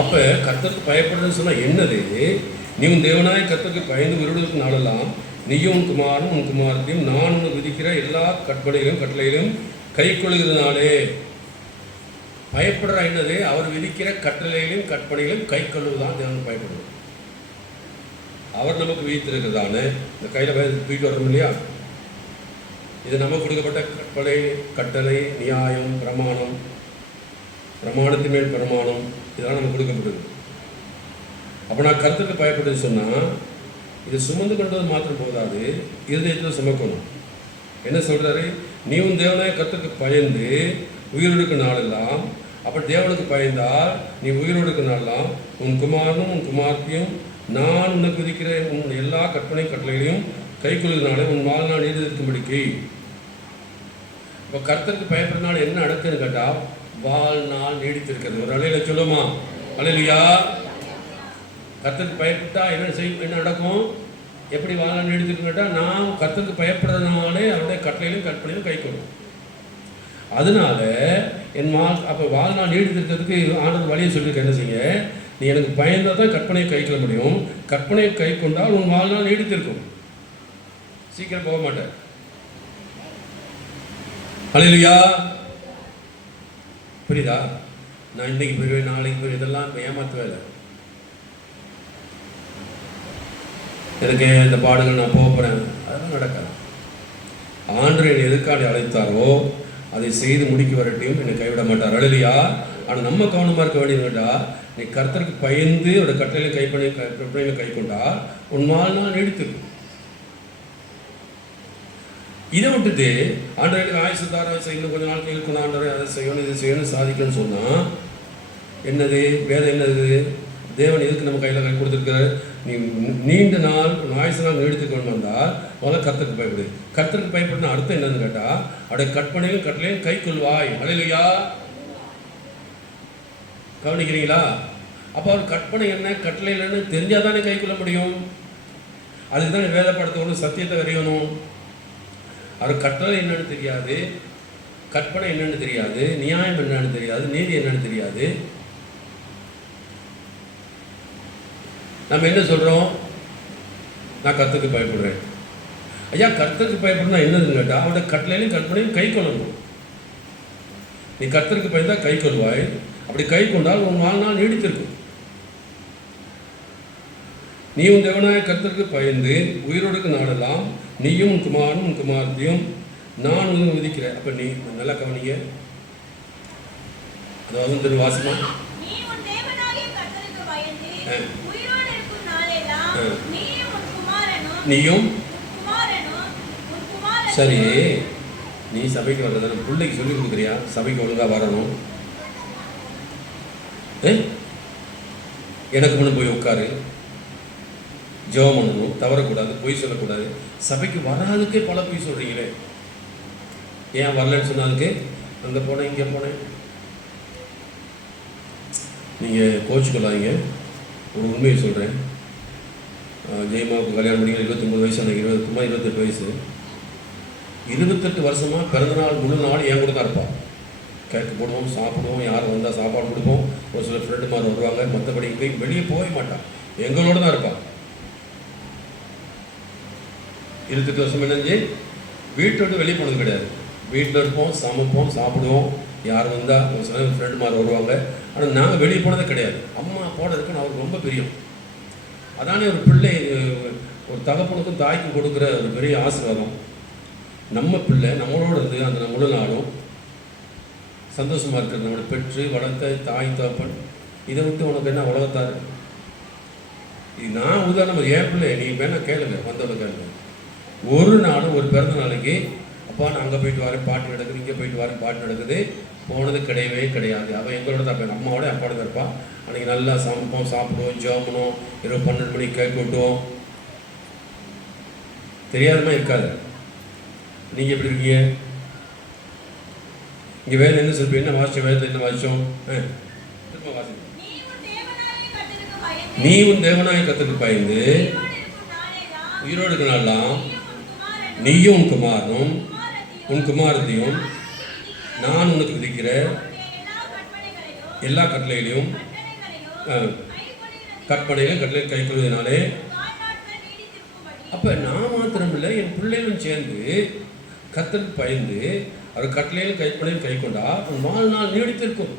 அப்ப கர்த்தருக்கு பயப்படுறதுன்னு சொன்னா என்னது? நீ உன் தேவனாய் கர்த்தருக்கு பயந்து உயிரோடு நாளெல்லாம் நீயும் உன் குமாரனும் உன் குமாரத்தையும் நான் உனக்கு விதிக்கிற எல்லா கட்டளையிலும் கை கொள்கிறதுனாலே. பயப்படுற என்னது? அவர் விதிக்கிற கட்டளையிலும் கற்பனையிலும் கை கொள்ளுவதுதான் தேவன் பயப்படுது. அவர் நமக்கு விதித்திருக்கிறதான இந்த கையில் தூக்கி வரணும் இல்லையா? இது நமக்கு கொடுக்கப்பட்ட கற்பனை, கட்டளை, நியாயம், பிரமாணம், பிரமாணத்தின் மேல் பிரமாணம், இதெல்லாம் நமக்கு கொடுக்கப்பட்டது. அப்போ நான் கர்த்தருக்கு பயப்படுன்னு சொன்னால் இது சுமந்து கொண்டது மாத்திரம் போதாது, இருதயத்தில் சுமக்கணும். என்ன சொல்கிறாரு? நீ உன் தேவனாய் கர்த்தருக்கு பயந்து உயிரோடுக்கு நாளெல்லாம். அப்போ தேவனுக்கு பயந்தால் நீ உயிரோடுக்கு நாளெல்லாம் உன் குமாரனும் உன் குமார்த்தியும் நான் உனக்கு விதிக்கிற உன் எல்லா கற்பனை கட்டளைகளையும் கை கொள்ளுனாலே உன் வாழ்நாள் நீடி இருக்கும்படிக்கு. இப்போ கர்த்தருக்கு பயப்படுறதுனால என்ன நடக்குதுன்னு கேட்டால் வாழ்நாள் நீடித்திருக்கிறது. ஒரு அலையில சொல்லுமா? அல்லேலூயா. கர்த்தருக்கு பயப்பட்டா என்ன நடக்கும்? எப்படி வாழ்நாள் நீடித்திருக்கு கேட்டால், நான் கர்த்தருக்கு பயப்படுறதுனாலே அவருடைய கட்டளையிலும் கற்பனையிலும் கை கொள்ளும். அதனால அப்போ வாழ்நாள் நீடித்திருக்கிறதுக்கு ஆண்டவர் வழியை சொல்லியிருக்க. என்ன செய்ய? நீ எனக்கு பயந்தால் தான் கற்பனையை கை கொள்ள முடியும். கற்பனையை கை கொண்டால் உன் வாழ்நாள் நீடித்திருக்கும். சீக்கிரம் போக மாட்டேன். அல்லேலூயா. புரியுதா? நான் இன்னைக்கு போயிடுவேன், நாளைக்கு போய் இதெல்லாம் இப்போ ஏமாற்ற வேலை. எனக்கு இந்த பாடுகள் நான் போகிறேன், அதெல்லாம் நடக்காது. ஆண்டவர் என்னை எதுக்காண்டி அழைத்தாரோ அதை செய்து முடிக்க வரட்டையும் என்னை கைவிட மாட்டார். அல்லேலூயா. ஆனால் நம்ம கவனமாக இருக்க வேண்டியது கேட்டால், நீ கர்த்தருக்கு பயந்து ஒரு கட்டளையில கற்பனையில கை கொண்டா உன் வாழ்நாள் நீடித்திருக்கும். இதை விட்டுட்டு ஆண்டவருக்கு ஆயுசு தார செய்யணும், கொஞ்ச நாள் இருக்கணும், ஆண்டவரை அதை செய்யணும், இதை செய்யணும், சாதிக்கணும்னு சொன்னால் என்னது வேதம்? என்னது? தேவன் எதுக்கு நம்ம கையில் கை கொடுத்துருக்காரு? நீ நீண்ட நாள் ஆயுசு நாள் நீடித்துக்கொண்டு வந்தால் முதல்ல கர்த்தருக்கு பயப்படு. கர்த்தருக்கு பயப்படணும் அர்த்தம் என்னன்னு கேட்டால் அவருடைய கற்பனையும் கட்டளையும் கை கொள்வாய். அல்லேலூயா. கவனிக்கிறீங்களா? அப்போ அவர் கற்பனை என்ன கட்டளை இல்லைன்னு தெரிஞ்சால் தானே கை கொள்ள முடியும். அதுக்கு தானே வேத படத்தோடு சத்தியத்தை அறியணும். அவர் கட்டளை என்னன்னு தெரியாது, கற்பனை என்னன்னு தெரியாது, நியாயம் என்னன்னு தெரியாது, நீதி என்னன்னு தெரியாது. நம்ம என்ன சொல்கிறோம்? நான் கர்த்தருக்கு பயப்படுறேன். ஐயா, கர்த்தருக்கு பயப்படணும் என்னதுன்னு கேட்டால் அவருடைய கட்டளையிலும் கற்பனையும் கை கொள்ளணும். நீ கர்த்தருக்கு பயந்தா கை கொள்வாய். அப்படி கை கொண்டால் உன் வாழ்நாள் நீடித்திருக்கும். நீ உன் தேவனாய கர்த்தருக்கு பயந்து உயிரோடுக்கு நாடலாம், நீயும் உன் குமாரனும் உன் குமாரத்தையும் நான் உனக்கு விதிக்கிறேன். அப்போ நீ நல்லா கவனிங்க. அதாவது திரு வாசிமா நீயும் சரி. நீ சபைக்கு வர்றதான பிள்ளைக்கு சொல்லி கொடுக்குறியா? சபைக்கு ஒழுங்காக வரணும். எனக்கு முன்ன போய் உட்காரு, ஜெபம் பண்ணணும், தவறக்கூடாது, பொய் சொல்லக்கூடாது. சபைக்கு வராதுக்கே பல பொய் சொல்கிறீங்களே. ஏன் வரலன்னு சொன்னாதுக்கு அங்கே போனேன் இங்கே போனேன். நீங்கள் கோச்சுக்கொள்ளாதீங்க. ஒரு உண்மையை சொல்கிறேன். ஜெயமாவுக்கு கல்யாணம் பண்ணி 29 வயசு, எனக்கு 28 வயசு. 28 வருஷமாக பிறந்தநாள் முழு நாள் என் கூட தான் இருப்பாள். கேக்கு போடுவோம், சாப்பிடுவோம், யார் வந்தால் சாப்பாடு கொடுப்போம். ஒரு சில ஃப்ரெண்டு மாதிரி வருவாங்க. மற்றபடி போய் வெளியே போகவே மாட்டான், எங்களோட தான் இருப்பான். 28 வருஷம் என்னஞ்சு வீட்டை விட்டு வெளியே போனது கிடையாது. வீட்டில் இருப்போம், சமைப்போம், சாப்பிடுவோம். யார் வந்தால் ஒரு சில ஃப்ரெண்டு மாதிரி வருவாங்க. ஆனால் நாங்கள் வெளியே போனதே கிடையாது. அம்மா போனதுக்குன்னு அவருக்கு ரொம்ப பிரியம். அதானே ஒரு பிள்ளை ஒரு தகப்பனுக்கும் தாய்க்கும் கொடுக்குற ஒரு பெரிய ஆசீர்வாதம். நம்ம பிள்ளை நம்மளோட இருந்து அந்த முழு நாளும் சந்தோஷமாக இருக்கிறது. நம்மளை பெற்று வளர்த்த தாய் தகப்பன். இதை விட்டு உனக்கு என்ன உலகத்தாரு? இது நான் உதாரணம். என் பிள்ளை நீ வேணா கேளுங்க, வந்தவங்க கேளுங்க. ஒரு நாளும் ஒரு பிறந்த நாளைக்கு அப்பா நான் அங்கே போயிட்டு வரேன் பாட்டு நடக்குது, இங்கே போயிட்டு வரேன் பாட்டு நடக்குது போனது கிடையவே கிடையாது. அவன் எங்களோட தான் இருப்பான், அம்மாவோட அப்பாவோட தான் இருப்பான். அன்றைக்கி நல்லா சமைப்போம், சாப்பிடுவோம், ஜோமனும், 12 மணிக்கு கேக் வெட்டுவோம். தெரியாதமா இருக்காது. நீங்கள் எப்படி இருக்கீங்க? இங்கே வேலை என்ன சொல்லுங்க, என்ன வாசிச்சோம், வேலை என்ன வாசிச்சோம்? திரும்ப வாசி. நீ உன் தேவனாய கர்த்தருக்கு பயந்து உயிரோடு நாளெல்லாம் நீயும் உன் குமாரனும் உன் குமாரத்தையும் நான் உனக்கு விதிக்கிற எல்லா கட்டளைகளையும் கற்பனைகள் கட்டளை கை கொள்வதனாலே. அப்போ நான் மாத்திரம் இல்லை, என் பிள்ளைகளும் சேர்ந்து கர்த்தருக்கு பயந்து அவர் கட்டளையில் கைப்படையும் கை கொண்டா உன் வாழ்நாள் நீடித்திருக்கும்.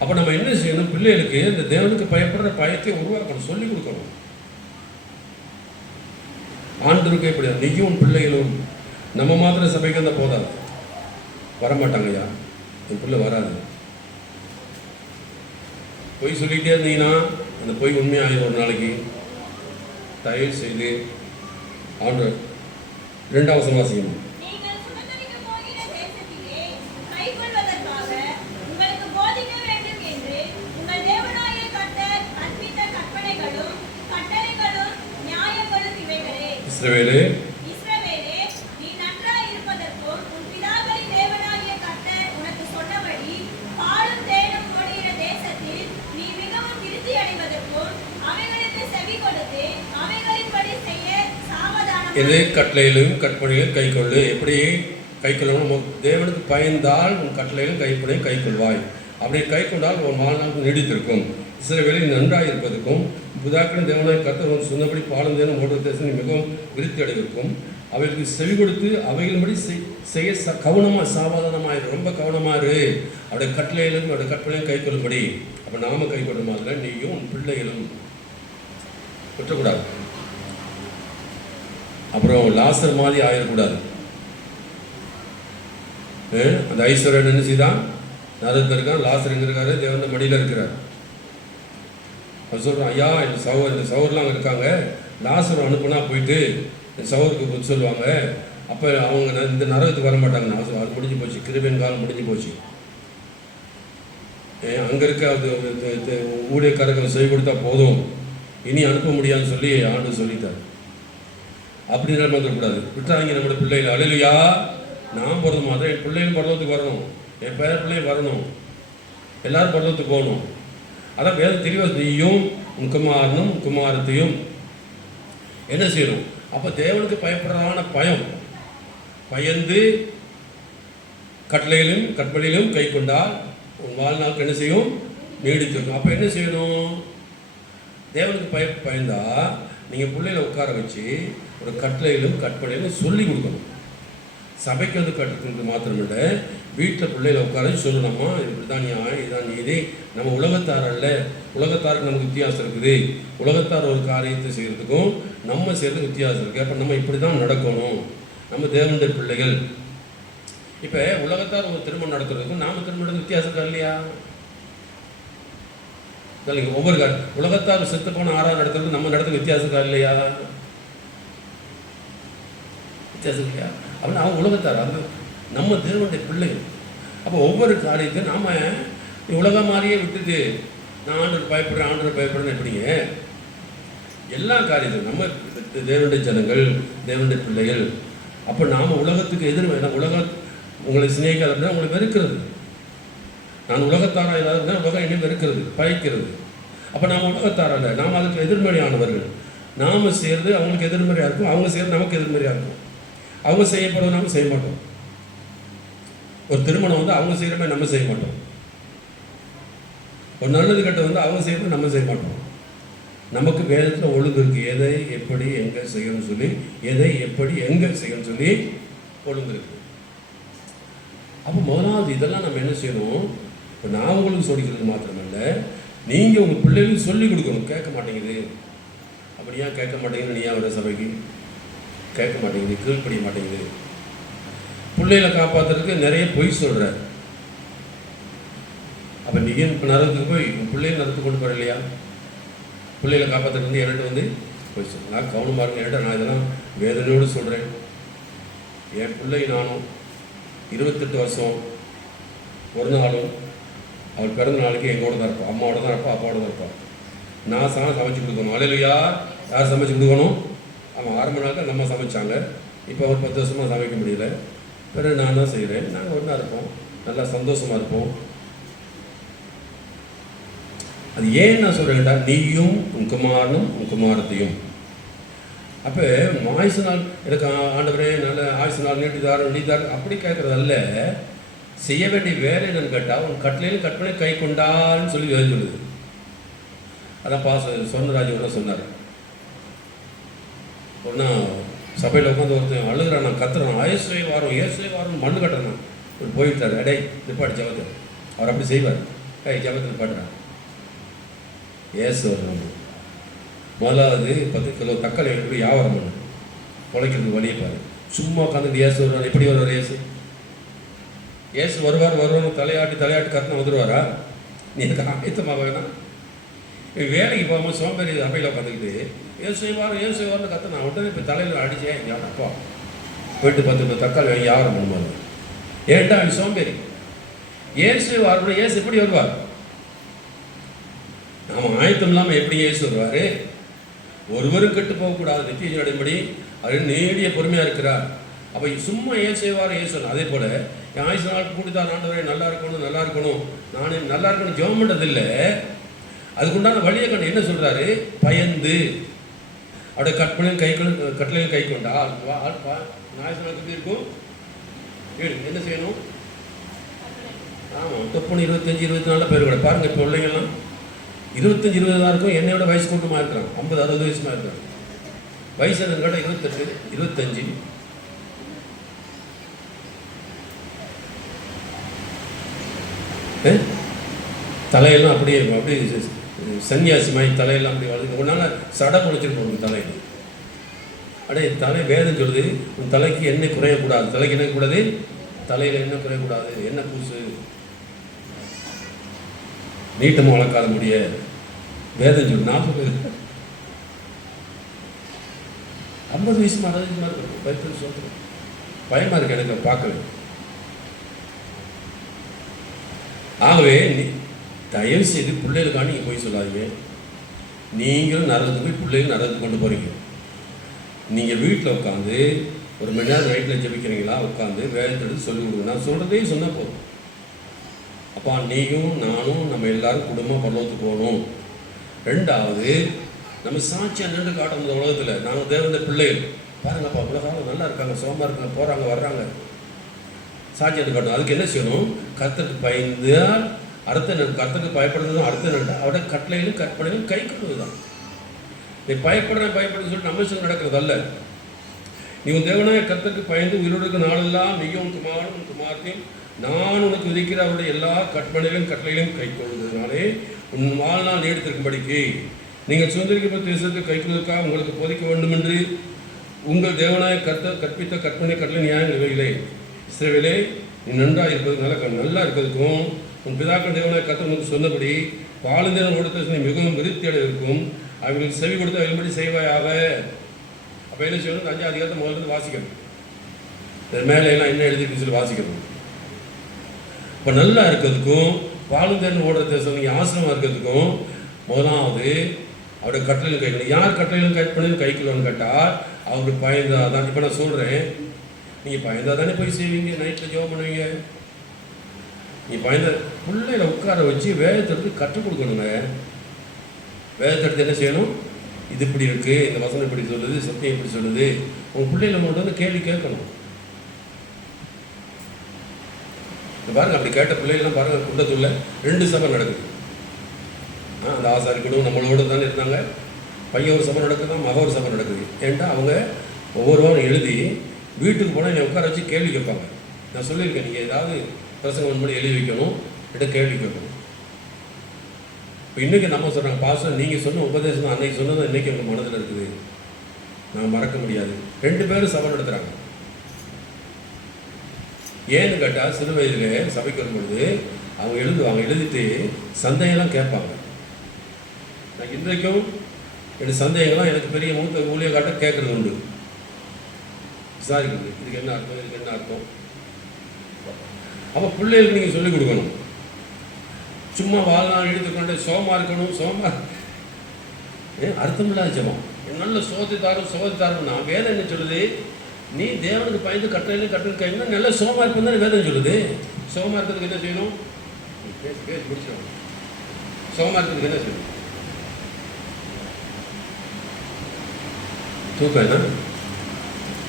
அப்போ நம்ம என்ன செய்யணும்? பிள்ளைகளுக்கு இந்த தேவனுக்கு பயப்படுற பயத்தை உருவாக்கணும், சொல்லிக் கொடுக்கணும். ஆண்டவருக்கு எப்படி நீயும் பிள்ளைகளும் நம்ம மாத்திரம் சபைக்கு வந்தால் போதாது, வரமாட்டாங்கய்யா, என் பிள்ளை வராது. பொய் சொல்லிகிட்டே இருந்தீங்கன்னா அந்த பொய் உண்மையாகிடும் ஒரு நாளைக்கு. தயவு செய்து ஆண்டவர் 2வது வாசிக்கணும். இஸ்ரவேலே நீ நன்றாய் இருப்பதற்கும் உன் பிதாக்களின் தேவனாகிய கர்த்தர் உனக்கு சொன்னபடி பாலும் தேனும் ஓடுகிற தேசத்தில் நீ மிகவும் திருப்தி அடைவதற்கும் அவைகளுக்கு செவி கொடுத்து அவைகளின்படி செய்ய சாவதானம். இது கட்டளையிலும் கற்பனையிலும் கை கொள்ளு. எப்படி கை கொள்ளணும்? தேவனுக்கு பயந்தால் உன் கட்டளையிலும் கைப்படையும் கை கொள்வாய். அப்படி கை கொண்டால் உன் வாழ்நாள் நீடித்திருக்கும். இஸ்ரவேலில் நன்றாக இருப்பதற்கும் பிதாக்களின் தேவனாய் கர்த்தர் சொன்னபடி பாலும் தேனும் ஓடுகிற தேசம் மிகவும் விருத்தி அடைவிருக்கும். அவைகளுக்கு செவி கொடுத்து அவைகளின்படி செய்ய கவனமாக சாவதானமாக ரொம்ப கவனமாக இரு. அவருடைய கட்டளையிலும் அவருடைய கற்பனையும் கை கொள்ளும்படி. அப்போ நாம கை கொள்ளும் மாதிரி நீயும் உன் பிள்ளைகளும் விட்டக்கூடாது. அப்புறம் லாசர் மாதிரி ஆயிடக்கூடாது. அந்த ஐஸ்வர்யன் என்ன செய்தான்? நரகத்தில் இருக்கான். லாசர் எங்கே இருக்காரு? தேவன் மடியில் இருக்கிறார். அவர் சொல்கிறான், ஐயா இந்த சகோதரெலாம் அங்கே இருக்காங்க, லாசர் அனுப்புனா போயிட்டு சவருக்கு புத்தி சொல்லுவாங்க. அப்போ அவங்க இந்த நரகத்துக்கு வர மாட்டாங்க. அது முடிஞ்சு போச்சு, கிருபையின் காலம் முடிஞ்சு போச்சு. அங்கே இருக்க அது ஊழியக்காரர்கள் செய் கொடுத்தா போதும், இனி அனுப்ப முடியாதுன்னு சொல்லி ஆண்டு சொல்லிட்டார். அப்படி நிலைமை வந்துடக்கூடாது. விட்டுறாங்க நம்மளோட பிள்ளைகள். அல்லேலூயா. நான் பிறந்த மாதிரி என் பிள்ளைகளும் பரலோகத்துக்கு வரணும், என் பேர பிள்ளையும் வரணும், எல்லாரும் பரலோகத்துக்கு போகணும். அதான் வேதம் தெளிவாக நீயும் உன் குமாரனும் குமாரத்தையும் என்ன செய்யணும்? அப்போ தேவனுக்கு பயப்படுறதான பயந்து கட்டளையிலும் கற்பனையிலும் கை கொண்டால் உன் வாழ்நாளுக்கு என்ன செய்யும்? நீடித்திருக்கும். அப்போ என்ன செய்யணும்? தேவனுக்கு பயந்தா நீங்கள் பிள்ளைகளை உட்கார வச்சு ஒரு கட்டளையிலும் கற்பனையிலும் சொல்லி கொடுக்கணும். சபைக்கு வந்து கற்றுக்கிறது மாத்திரமில்லை, வீட்டில் பிள்ளைகளை உட்கார வச்சு சொல்லணுமா, இப்படி தான் நியாயம், இதுதான் நீதி. நம்ம உலகத்தார் அல்ல, உலகத்தாருக்கு நமக்கு வித்தியாசம் இருக்குது. உலகத்தார் ஒரு காரியத்தை செய்கிறதுக்கும் நம்ம செய்கிறதுக்கு வித்தியாசம் இருக்குது. அப்போ நம்ம இப்படி தான் நடக்கணும். நம்ம தேவனுடைய பிள்ளைகள். இப்போ உலகத்தார் ஒரு திருமணம் நடத்துறதுக்கும் நாம திருமணம் நடத்துக்கு வித்தியாசம் இருக்கா இல்லையா? இல்லைங்க, ஒவ்வொரு உலகத்தார் செத்து போன ஆறாவது நடத்துறதுக்கு நம்ம நடத்துக்கு வித்தியாசம் இருக்கா இல்லையா? வித்தியாசம் இல்லையா? அப்படின்னா அவங்க உலகத்தார், அது நம்ம தேவனுடைய பிள்ளைகள். அப்போ ஒவ்வொரு காரியத்தையும் நாம் உலகம் மாதிரியே விட்டுட்டு நான் ஆண்டவர் பயப்படுறேன்னு எப்படிங்க? எல்லா காரியத்தையும் நம்ம தேவனுடைய ஜனங்கள், தேவனுடைய பிள்ளைகள். அப்போ நாம் உலகத்துக்கு எதிர் உலகம் உங்களை சிநேகிக்காத அப்படின்னா உங்களை வெறுக்கிறது. நான் உலகத்தாரா இல்லாத உலகம் என்ன வெறுக்கிறது, பயக்கிறது. அப்போ நாம் உலகத்தாரா இல்லை, நாம் அதுக்கு எதிர்மறையானவர்கள். நாம் செய்கிறது அவங்களுக்கு எதிர்மறையாக இருக்கும், அவங்க செய்கிறது நமக்கு எதிர்மறையாக இருக்கும். அவங்க செய்யப்படுறது நாம் செய்ய மாட்டோம். ஒரு திருமணம் வந்து அவங்க செய்கிற மாதிரி நம்ம செய்ய மாட்டோம். ஒரு நல்லது கட்ட வந்து அவங்க செய்யறது நம்ம செய்ய மாட்டோம். நமக்கு வேதத்தில் ஒழுங்கு இருக்குது, எதை எப்படி எங்கே செய்யணும்னு சொல்லி, எதை எப்படி எங்கே செய்யணும்னு சொல்லி ஒழுங்கு இருக்குது. அப்போ முதலாவது இதெல்லாம் நம்ம என்ன செய்யணும்? இப்போ நான் உங்களுக்கு சொல்லிக்கிறது மாத்திரமல்ல, நீங்கள் உங்கள் பிள்ளைகளுக்கு சொல்லிக் கொடுக்கணும். கேட்க மாட்டேங்குது, அப்படியா கேட்க மாட்டேங்குது, நீ வர சபைக்கு கேட்க மாட்டேங்குது, கீழ்ப்படிய மாட்டேங்குது. பிள்ளைகளை காப்பாற்றுறதுக்கு நிறைய பொய் சொல்கிற. அப்போ நீங்கள் இப்போ நரகத்துக்கு போய் உங்கள் பிள்ளைகளை நரத்துக்கு கொண்டு போகிற இல்லையா? பிள்ளைகளை காப்பாற்றுறது வந்து என்கிட்ட வந்து பொய் சொல்கிறேன். நான் கவனமாக இருக்கேன். என்கிட்ட நான் இதெல்லாம் வேதனையோடு சொல்கிறேன். என் பிள்ளை நானும் 28 வருஷம் ஒரு நாளும் அவள் பிறந்த நாளைக்கு எங்களோட தான் இருப்பாள், அம்மாவோட தான் இருப்பாள், அப்பாவோட தான் இருப்பாள். நான் சமைச்சு கொடுக்கணும். அல்லேலூயா. யார் சமைச்சு கொடுக்கணும்? அவன் 6 மணி நேரத்தில் நம்ம சமைச்சாங்க. இப்போ அவர் 10 வருஷமாக சமைக்க முடியல. பிறகு நான் தான் செய்கிறேன். நாங்கள் ஒன்றா இருப்போம், நல்லா சந்தோஷமாக இருப்போம். அது ஏன் நான் சொல்கிறேன்டா, நீயும் உன் குமாரனும் உன் குமாரத்தையும். அப்போ ஆயுசு நாள் எனக்கு ஆண்டவரே நல்ல ஆயுசு நாள் நீட்டிதார் அப்படி கேட்குறதல்ல. செய்ய வேண்டிய வேலை என்னன்னு கேட்டால் உன் கட்டளையில் கற்பனை கை கொண்டான்னு சொல்லி வேலை சொல்லுது. அதான் சொர்ணராஜ் ஒன்றா சொன்னார். ஒன்றா சபையில் உட்காந்து ஒருத்தன் அழுகிறான், நான் கத்துறான், ஏசுவே வாரம் மண்ணு கட்டுறான். ஒரு போயிட்டார், அடே நிப்பாடி ஜபத்தை. அவர் அப்படி செய்வார். ஜபத்தில் நிப்பாட்டுறான். ஏசு வரணும். முதலாவது 10 கிலோ தக்காளி எப்படி வியாபாரம் பண்ணு, குலைக்கிறதுக்கு வழியை பாரு. சும்மா உட்காந்துட்டு ஏசு வருவார். எப்படி வருவார் ஏசு வருவார் தலையாட்டி கத்தினா வந்துடுவாரா? நீ எனக்கு ஆயத்தமாக வேணாம். வேலைக்கு போகும்போது சோம்பேறி அவையில் உட்காந்துக்கிட்டு ஏசு வாரம் கத்தினா உடனே இப்போ தலையில் அடிச்சேன். அப்பா போயிட்டு 10 கிலோ தக்காளி வாங்கி வியாபாரம் பண்ணுவார். ஏன்டா அவன் சோம்பேறி. ஏசு வாரம் ஏசு எப்படி வருவார்? நாம் ஆயத்தம் இல்லாமல் எப்படி ஏசு வருவார்? ஒருவரும் கெட்டு போகக்கூடாது, நித்திய ஜீவன்படி அவர் நீடிய பொறுமையாக இருக்கிறார். அப்போ சும்மா ஏசுவார் ஏசணும். அதே போல் என் ஆயுசு நாள் கூட்டிதான் ஆண்டவரே நல்லா இருக்கணும் நானே நல்லா இருக்கணும் ஜெபம் பண்ணுறதில்லை. அதுக்குண்டான வழியை கண்டு என்ன சொல்கிறாரு? பயந்து அவருடைய கட்டளையும் கை கொண்டா ஆயுசு நாள் எப்படி இருக்கும்? என்ன செய்யணும்? ஆமாம், தொப்புன்னு 25 24 பேர் கூட பாருங்கள். இப்போ பிள்ளைங்கள்லாம் 25-20 தான் இருக்கும். என்னையோட வயசு கூட்டமாக இருக்கிறாங்க. 50-60 வயசுமாக இருக்கிறாங்க. வயசு என்னன்னு கேட்டால் 28-25. தலையெல்லாம் அப்படியே சன்னியாசி மாதிரி தலையெல்லாம் அப்படி வளர்ந்து ஒரு நாள் சடை பொழிச்சிட்டு போகணும் தலையில். அடே தலை வேதம் சொல்லுது, உன் தலைக்கு எண்ணெய் குறையக்கூடாது. தலைக்கு என்ன கூடாது? தலையில் எண்ணெய் குறையக்கூடாது. எண்ணெய் பூசு, நீட்டமாக வளர்க்காத முடிய வேதம் சொல்லு. 40 50 வயசு 60 வயசு மாதிரி இருக்கும். பயத்தில் சோத்துறோம். பயமாக இருக்கு எனக்கு பார்க்கவே. ஆகவே தயவு செய்து பிள்ளைகளுக்காக நீங்கள் போய் சொல்லாதீங்க. நீங்களும் நரகத்துக்கு போய் பிள்ளைகளும் நரகத்துக்கு கொண்டு போகிறீங்க. நீங்கள் வீட்டில் உட்காந்து 1 மணி நேரம் நைட்டில் ஜெபிக்கிறீங்களா, உட்காந்து வேதத்தை எடுத்து சொல்லிக் கொடுங்க. நான் சொல்கிறதே சொன்னால் போதும். அப்பா நீயும் நானும் நம்ம எல்லாரும் குடும்பம் பரலோகத்துக்கு போகணும். 2வது நம்ம சாட்சியாக நின்று காட்டும் இந்த உலகத்தில் நாங்கள் தேவனுடைய பிள்ளைகள். பாருங்கப்பா உலகம் நல்லா இருக்காங்க, சோமா இருக்காங்க, போகிறாங்க வர்றாங்க, சாட்சியாக காட்டணும். அதுக்கு என்ன செய்யணும்? கர்த்தருக்கு பயந்தால் கர்த்தருக்கு பயப்படுறதும் அர்த்தம் என்னட்டா அவருடைய கட்டளையிலும் கற்பனையிலும் கை கொள்வது தான். நீ பயப்படுறேன்னு சொல்லிட்டு நம்ம சொல்லி நடக்கிறதல்ல. நீ உன் தேவனாய கர்த்தருக்கு பயந்து உயிரோடு நாளெல்லாம் நீயும் குமாரனும் குமார்த்தையும் நான் உனக்கு விதிக்கிற அவருடைய எல்லா கட்டளையிலும் கை கொள்வதனாலே உன் வாழ்நாள் நீடித்திருக்கும்படிக்கு நீங்கள் சுதந்திரிக்கப்பட்ட தேசத்தை கை கொள்வதற்காக உங்களுக்கு போதிக்க வேண்டும் என்று உங்கள் தேவனாய கர்த்தர் கற்பித்த கற்பனை கட்டளை நியாயம் இவைகளே. இஸ்ரவேலே, நீ நன்றாக இருப்பது நல்லா இருக்கிறதுக்கும் உன் பிதாக்கள் தேவனாய கர்த்தர் உங்களுக்கு சொன்னபடி பாலுந்தேன கொடுத்த நீ மிகவும் விருத்தி அடைய இருக்கும். அவர்களுக்கு செவி கொடுத்து அவர்களபடி செய்வாயாக. அப்போ என்ன செய்யணும்? 5ஆம் அதிகாரத்தை முதல்ல வாசிக்கணும். மேலே எல்லாம் என்ன எழுதிட்டு சொல்லி வாசிக்கணும். இப்போ நல்லா இருக்கிறதுக்கும் பாலுந்தேன் ஓடுற தேசம் நீங்கள் ஆசிரமாக இருக்கிறதுக்கும் முதலாவது அவருடைய கட்டளையிலும் கைக்கணும். யார் கட்டளையிலும் கற்பனையிலும் கைக்கொள்ளுன்னு கேட்டால் அவருக்கு பயந்தாதான். இப்போ நான் சொல்கிறேன், நீங்கள் பயந்தா தானே போய் செய்வீங்க, நைட்டில் ஜெபம் பண்ணுவீங்க. நீங்கள் பயந்த பிள்ளைகளை உட்கார வச்சு வேதத்தை எடுத்து கற்றுக் கொடுக்கணுங்க. வேதத்தை எடுத்து என்ன செய்யணும்? இது இப்படி இருக்குது, இந்த வசனம் இப்படி சொல்லுது, சத்தியம் இப்படி சொல்லுது. உங்கள் பிள்ளைகளை மட்டும் வந்து கேள்வி கேட்கணும். பாருங்க, அப்படி கேட்ட பிள்ளைகள்லாம் பாருங்கள், குண்டத்துள்ள 2 சபை நடக்குது. அந்த ஆசாரி குடும்பம் நம்மளோட தானே இருந்தாங்க. பையன் ஒரு சபை நடக்குதுன்னா மக ஒரு சபை நடக்குது. ஏன்டா அவங்க ஒவ்வொரு வாரம் எழுதி வீட்டுக்கு போனால் என்னை உட்கார வச்சு கேள்வி கேட்பாங்க. நான் சொல்லியிருக்கேன், நீங்கள் ஏதாவது பிரசங்கம் முன்னாடி எழுதி வைக்கணும், கிட்ட கேள்வி கேட்கணும். இப்போ இன்றைக்கி நம்ம சொல்கிறாங்க, பாஸ்டர் நீங்கள் சொன்ன உபதேசம் தான் அன்றைக்கி சொன்னது இன்றைக்கி உங்கள் மனதில் இருக்குது, நான் மறக்க முடியாது. 2 பேரும் சபை நடத்துகிறாங்க. ஏன்னு கேட்டால் சிறு வயதில் சபைக்கு வரும்பொழுது அவங்க எழுதிட்டு சந்தேகம்லாம் கேட்பாங்க. நான் இன்றைக்கும் என் சந்தேகங்கள்லாம் எனக்கு பெரிய மூத்த ஊழிய காட்ட கேட்குறது உண்டு, விசாரிக்கிறது. இதுக்கு என்ன அர்த்தம், இதுக்கு என்ன அர்த்தம். அப்போ பிள்ளைகளுக்கு நீங்கள் சொல்லிக் கொடுக்கணும். சும்மா வாழ்நாள் எடுத்துக்கொண்டு சோமா இருக்கணும், அர்த்தம் இல்லாத ஜெபம். நல்ல சோதித்தாரும் நான் வேதம் என்ன சொல்லுது? நீ தேவனுக்கு பயந்து கட்டளையிலும் கட்டளை நல்ல சோமா இருப்பது தான் வேதம் சொல்லுது. சோமா இருக்கிறதுக்கு என்ன செய்யணும்? முடிச்சிடும். சோமா இருக்கிறதுக்கு என்ன செய்யணும்? தூக்கம் என்ன?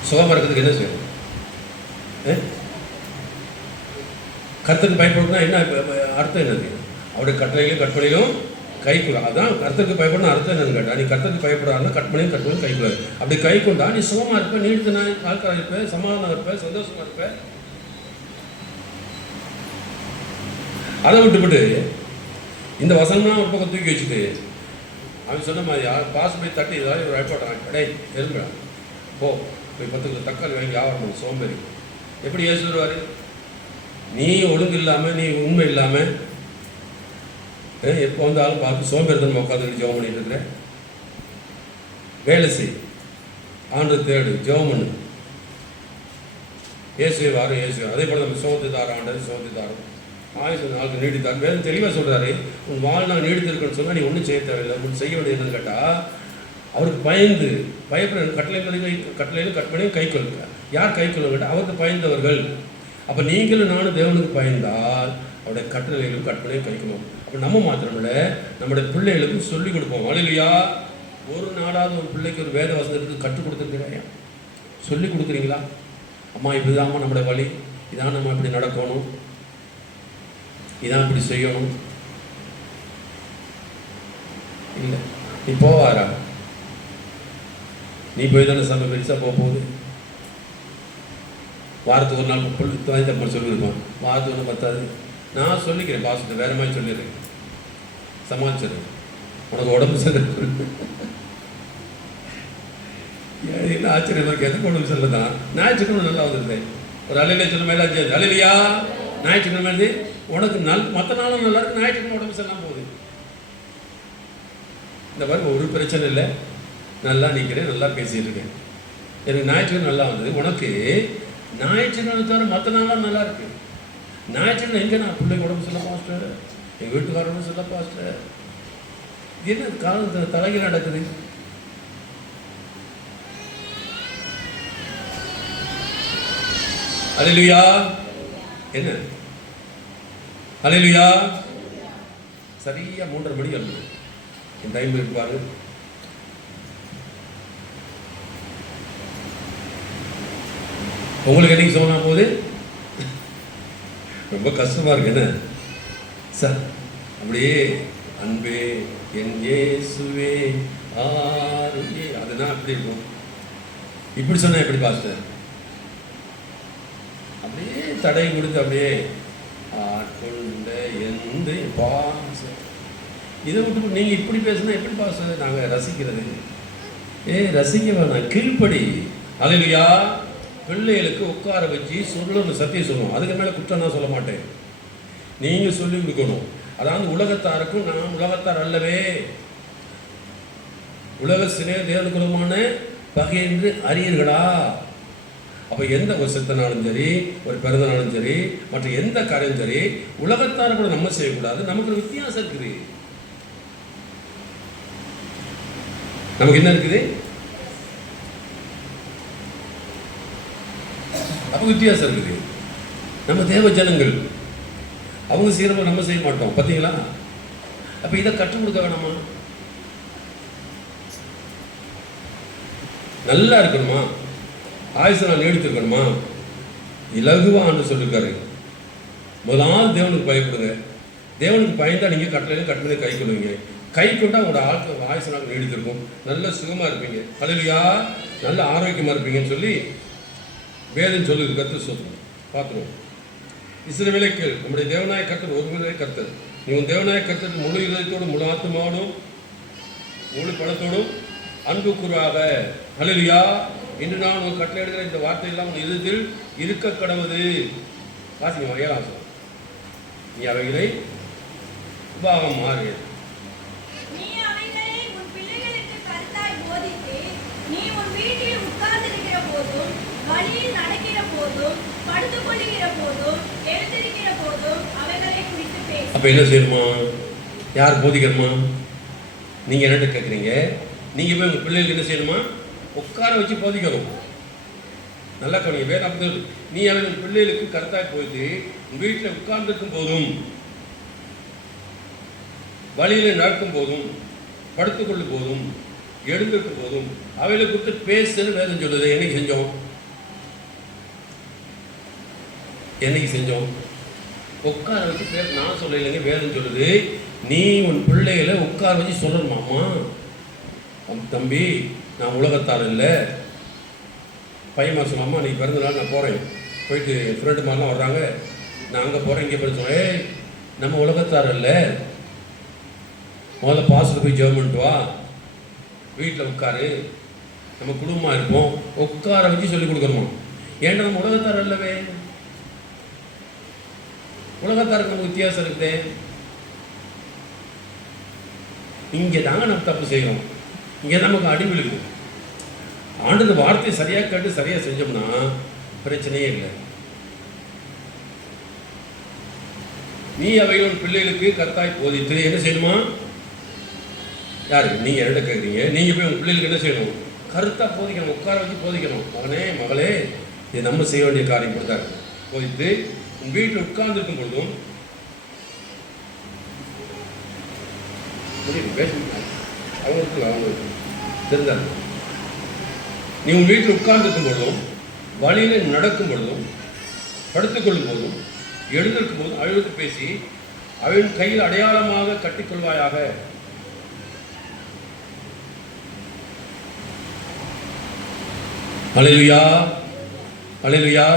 சோமா இருக்கிறதுக்கு என்ன செய்யணும்? கர்த்தருக்கு பயப்படுறதுனா என்ன அர்த்தம்? என்னது? அவருடைய கட்டளையிலும் கற்பனையிலும் கைக்குள்ள. அதான் கர்த்தருக்கு பயப்படணும் அர்த்தம் என்னன்னு கேட்டா, நீ கர்த்தருக்கு பயப்படாதுன்னா கற்பனையும் கைக்குள்ள. அப்படி கை கொண்டா நீ சுகமா இருப்ப, நீடித்த நாட்களாக இருப்ப, சமாதானம் இருப்ப, சந்தோஷமா இருப்ப. அதை விட்டுவிட்டு இந்த வசனம்லாம் ஒரு பக்கம் தூக்கி வச்சுட்டு அவன் சொன்ன மாதிரி பாஸ் போய் தட்டி ஏதாவது ஒரு பயப்படுறான், கடை எலும்புடா போ போய் 10 கிலோ தக்காளி வாங்கி வியாபாரம் பண்ணு, சோம்பேறி. எப்படி ஏசு வருவார்? நீ ஒழுங்கு இல்லாமல், நீ உண்மை இல்லாமல் எப்போ வந்தாலும் பார்த்து சோம்பேறித்தனம் உட்காந்து ஜெபம் பண்ணிட்டு இருக்கிறேன். வேலை செய், ஆண்டு தேடு, ஜெபம் பண்ணு. இயேசுவே வாரம் இயேசு. அதே போல் நம்ம சோகத்தை தாரம், ஆண்டது சோகத்தை தாரம், ஆயுசு நாளுக்கு நீடித்தார். வேறு தெளிவாக சொல்கிறாரு, உன் வாழ்நாள் நீடித்திருக்குன்னு சொன்னால் நீ ஒன்றும் செய்ய தேவையில்லை. ஒன்று செய்ய வேண்டியது என்னன்னு கேட்டால், அவருக்கு பயந்து பயப்படுற கட்டளையிலும் கற்பனையும் கை கொள்ளுங்க. யார் கை கொள்ளுங்க கேட்டால் அவருக்கு பயந்தவர்கள். அப்போ நீங்களும் நானும் தேவனுக்கு பயந்தால் அவருடைய கட்டளைகளும் கற்பனையும் கைக்கணும். அப்போ நம்ம மாத்திரமில்லை, நம்முடைய பிள்ளைகளுக்கும் சொல்லிக் கொடுப்போம். அல்லேலூயா. ஒரு நாளாவது ஒரு பிள்ளைக்கு ஒரு வேத வசனத்துக்கு கற்றுக் கொடுத்துருக்கிறேன், சொல்லிக் கொடுக்குறீங்களா? அம்மா இப்படிதாம்மா நம்முடைய வழி, இதான் நம்ம இப்படி நடக்கணும், இதான் இப்படி செய்யணும். இல்லை, நீ போவாரா? நீ போய் தானே சபை பெருசாக போக போகுது. வாரத்துக்கு ஒரு நாள் துணை தப்பு சொல்லியிருப்பான், வாரத்துக்கு ஒன்று பத்தாது. நான் சொல்லிக்கிறேன் பாசத்தை, வேற மாதிரி சொல்லிடுறேன், சமாளிச்சிடுறேன். உனக்கு உடம்பு சரி என்ன ஆச்சரியமாக இருக்கு. எதுக்கு உடம்பு சரியில்லை தான்? ஞாயிற்றுக்கிழமை நல்லா வந்துருந்தேன். ஒரு அலையில சொல்ல மேலே ஆச்சு, அலையிலையா ஞாயிற்றுக்கிழமை உனக்கு மற்ற நாளும் நல்லா இருக்கு, ஞாயிற்றுக்கிழமை உடம்பு சரியில்லாம் போகுது. இந்த மாதிரி ஒரு பிரச்சனை இல்லை, நல்லா நிற்கிறேன், நல்லா பேசிகிட்டு இருக்கேன். எனக்கு ஞாயிற்றுக்கிழமை நல்லா வந்தது, உனக்கு ஞாயிற்றுக்கிழமை தவிர மற்ற நாள்லாம் நல்லா இருக்கு. ஞாயிற்றுக்கிழமை எங்கே நான் பிள்ளைங்க உடம்பு சொல்ல பாஸ்டர், எங்கள் வீட்டுக்காரங்க சொல்ல பாஸ்டர், என்ன காலம் தலைகீழ நடக்குது. அல்லேலூயா. என்ன அல்லேலூயா. சரியா 3:30 மணி வந்து என் டைம் இருப்பாரு. உங்களுக்கு என்னைக்கு சொன்னா போது ரொம்ப கஷ்டமா இருக்கு. என்ன சார் அப்படியே அன்பே என் இயேசுவே ஆருயே அதுதான் அப்படி இருக்கும். இப்படி சொன்னா எப்படி பாஸ்டர்? அப்படியே தடை கொடுத்து அப்படியே ஆட்கொண்ட எந்த பாசம் இதை விட்டு நீங்கள் இப்படி பேசுனா எப்படி பாஸ்டர் நாங்கள் ரசிக்கிறது? ரசிக்க வேணாம், கீழ்ப்படி. அல்லேலூயா. பிள்ளைகளுக்கு உட்கார வச்சு சொல்லணும், சத்தியம் சொல்லணும். அதுக்கு மேலே குற்றம் நான் சொல்ல மாட்டேன். நீங்கள் சொல்லி கொடுக்கணும். அதாவது உலகத்தாருக்கும் நான் உலகத்தார் அல்லவே, உலக சினே தேவனுக்குமான பகை என்று அறியீர்களா? அப்போ எந்த ஒரு செத்தனாலும் சரி, ஒரு பிறந்தனாலும் சரி, மற்ற எந்த காரியம் சரி, உலகத்தார கூட நம்ம செய்யக்கூடாது. நமக்கு ஒரு வித்தியாசம் இருக்குது. நமக்கு என்ன இருக்குது? அப்போ வித்தியாசம் இருக்குது. நம்ம தேவ ஜனங்கள், அவங்க செய்யறப்ப நம்ம செய்ய மாட்டோம். பார்த்தீங்களா? அப்போ இதை கற்றுக் கொடுக்க வேணாமா? நல்லா இருக்கணுமா? ஆயுசு நான் நீடித்திருக்கணுமா? இலகுவா ஆண்டு சொல்லியிருக்காரு. முதலாவது தேவனுக்கு பயப்படுங்க. தேவனுக்கு பயந்தா நீங்கள் கட்டளை கை கொள்வீங்க. கை கொண்டா உங்களோட ஆட்கள் ஆயுசு நாள் நீடித்திருக்கும். நல்ல சுகமாக இருப்பீங்க. அல்லேலூயா. நல்ல ஆரோக்கியமாக இருப்பீங்கன்னு சொல்லி வேதம் சொல்லுது. கர்த்தர் சொல்லுங்க பார்த்துருவோம். இஸ்ரவேலே கேள், நம்முடைய தேவனாய கர்த்தர் ஒருவரே கர்த்தர். நீ உன் தேவனாய கர்த்தர் முழு இதயத்தோடும் முழு ஆத்துமாவோடும் முழு பணத்தோடும் அன்பு கூறாக. அல்லேலூயா. இன்று நான் உன் கட்டளை எடுக்கிற இந்த வார்த்தையெல்லாம் உன் இதயத்தில் இருக்க கடவுது. வாசிங்க 7ஆம் வசனம். நீ அவைகளை உபாகம் மாறு. நீ அவைகளை உன் பிள்ளைகளுக்கு கருத்தாய் போதித்து, நீ உன் வீட்டில் உட்கார்ந்திருக்கிற போதும், வழியில் நடக்கிற போதும், படுத்துக் கொள்ளுகிற போதும், எழுந்திருக்கிற போதும் அவைகளை குறித்து பேசு. அப்ப என்ன செய்யணுமா? யார் போதிக்கணுமா? நீங்க என்னட்ட கேட்குறீங்க? நீங்க போய் உங்க பிள்ளைகளுக்கு என்ன செய்யணுமா? உட்கார வச்சு போதிக்கணும். நல்லா கவனிங்க. வேற அப்படி நீ அவன் பிள்ளைகளுக்கு கருத்தாய் போயிட்டு வீட்டில் உட்கார்ந்துருக்கும் போதும், வழியில் நடக்கும் போதும், படுத்துக்கொள்ளும் போதும், எழுந்திருக்கும் போதும் அவைகளை குறித்து பேசுன்னு வேதம் சொல்லுது. என்னைக்கு செஞ்சோம்? என்னைக்கு செஞ்சோம்? உட்கார வச்சு பேச. நான் சொல்லலைங்க, வேதம் சொல்லுது. நீ உன் பிள்ளைகளை உட்கார வச்சு சொல்லணுமாம்மா. தம்பி, நான் உலகத்தார் இல்லை. பையன்மா சொல்லாமா, நீ பிறந்த நாள் நான் போகிறேன், போயிட்டு என் ஃப்ரெண்டு மாதிரிலாம் வர்றாங்க, நான் அங்கே போகிறேன் இங்கே போய் சொன்னேன். நம்ம உலகத்தார் இல்லை, முதல்ல பாஸ்டர் போய் ஜெபம் பண்ணிட்டு வா, வீட்டில் உட்காரு, நம்ம குடும்பமாக இருப்போம், உட்கார வச்சு சொல்லிக் கொடுக்கணுமா? ஏன்டா நம்ம உலகத்தார் இல்லவே. உலகத்தாருக்கு நமக்கு வித்தியாசம் இருக்குதே. இங்கே தாங்க நம்ம தப்பு செய்கிறோம். இங்கே நமக்கு அடிவிழுது. ஆண்டு வார்த்தையை சரியாக கேட்டு சரியாக செஞ்சோம்னா பிரச்சனையே இல்லை. நீ அவைகள் பிள்ளைகளுக்கு கர்த்தாய் போதித்து என்ன செய்யணுமா? யாரு? நீங்கள் என்ன கேட்குறீங்க? நீங்கள் போய் உங்கள் பிள்ளைகளுக்கு என்ன செய்யணும்? கருத்தாக போதிக்கணும், உட்கார வச்சு போதிக்கணும். மகனே மகளே, இது நம்ம செய்ய வேண்டிய காரியம் கொடுத்தாரு. போதித்து உன் வீட்டில் உட்கார்ந்துருக்கும் பொழுதும் அவங்களுக்கு தெரிந்தாங்க. நீ உன் வீட்டில் உட்கார்ந்துருக்கும் பொழுதும், வழியில் நடக்கும் பொழுதும், படுத்துக்கொள்ளும் போதும், எழுந்திருக்கும் போதும் அழுது பேசி அவன் கையில் அடையாளமாக கட்டிக்கொள்வாயாக. அல்லேலூயா. அல்லேலூயா.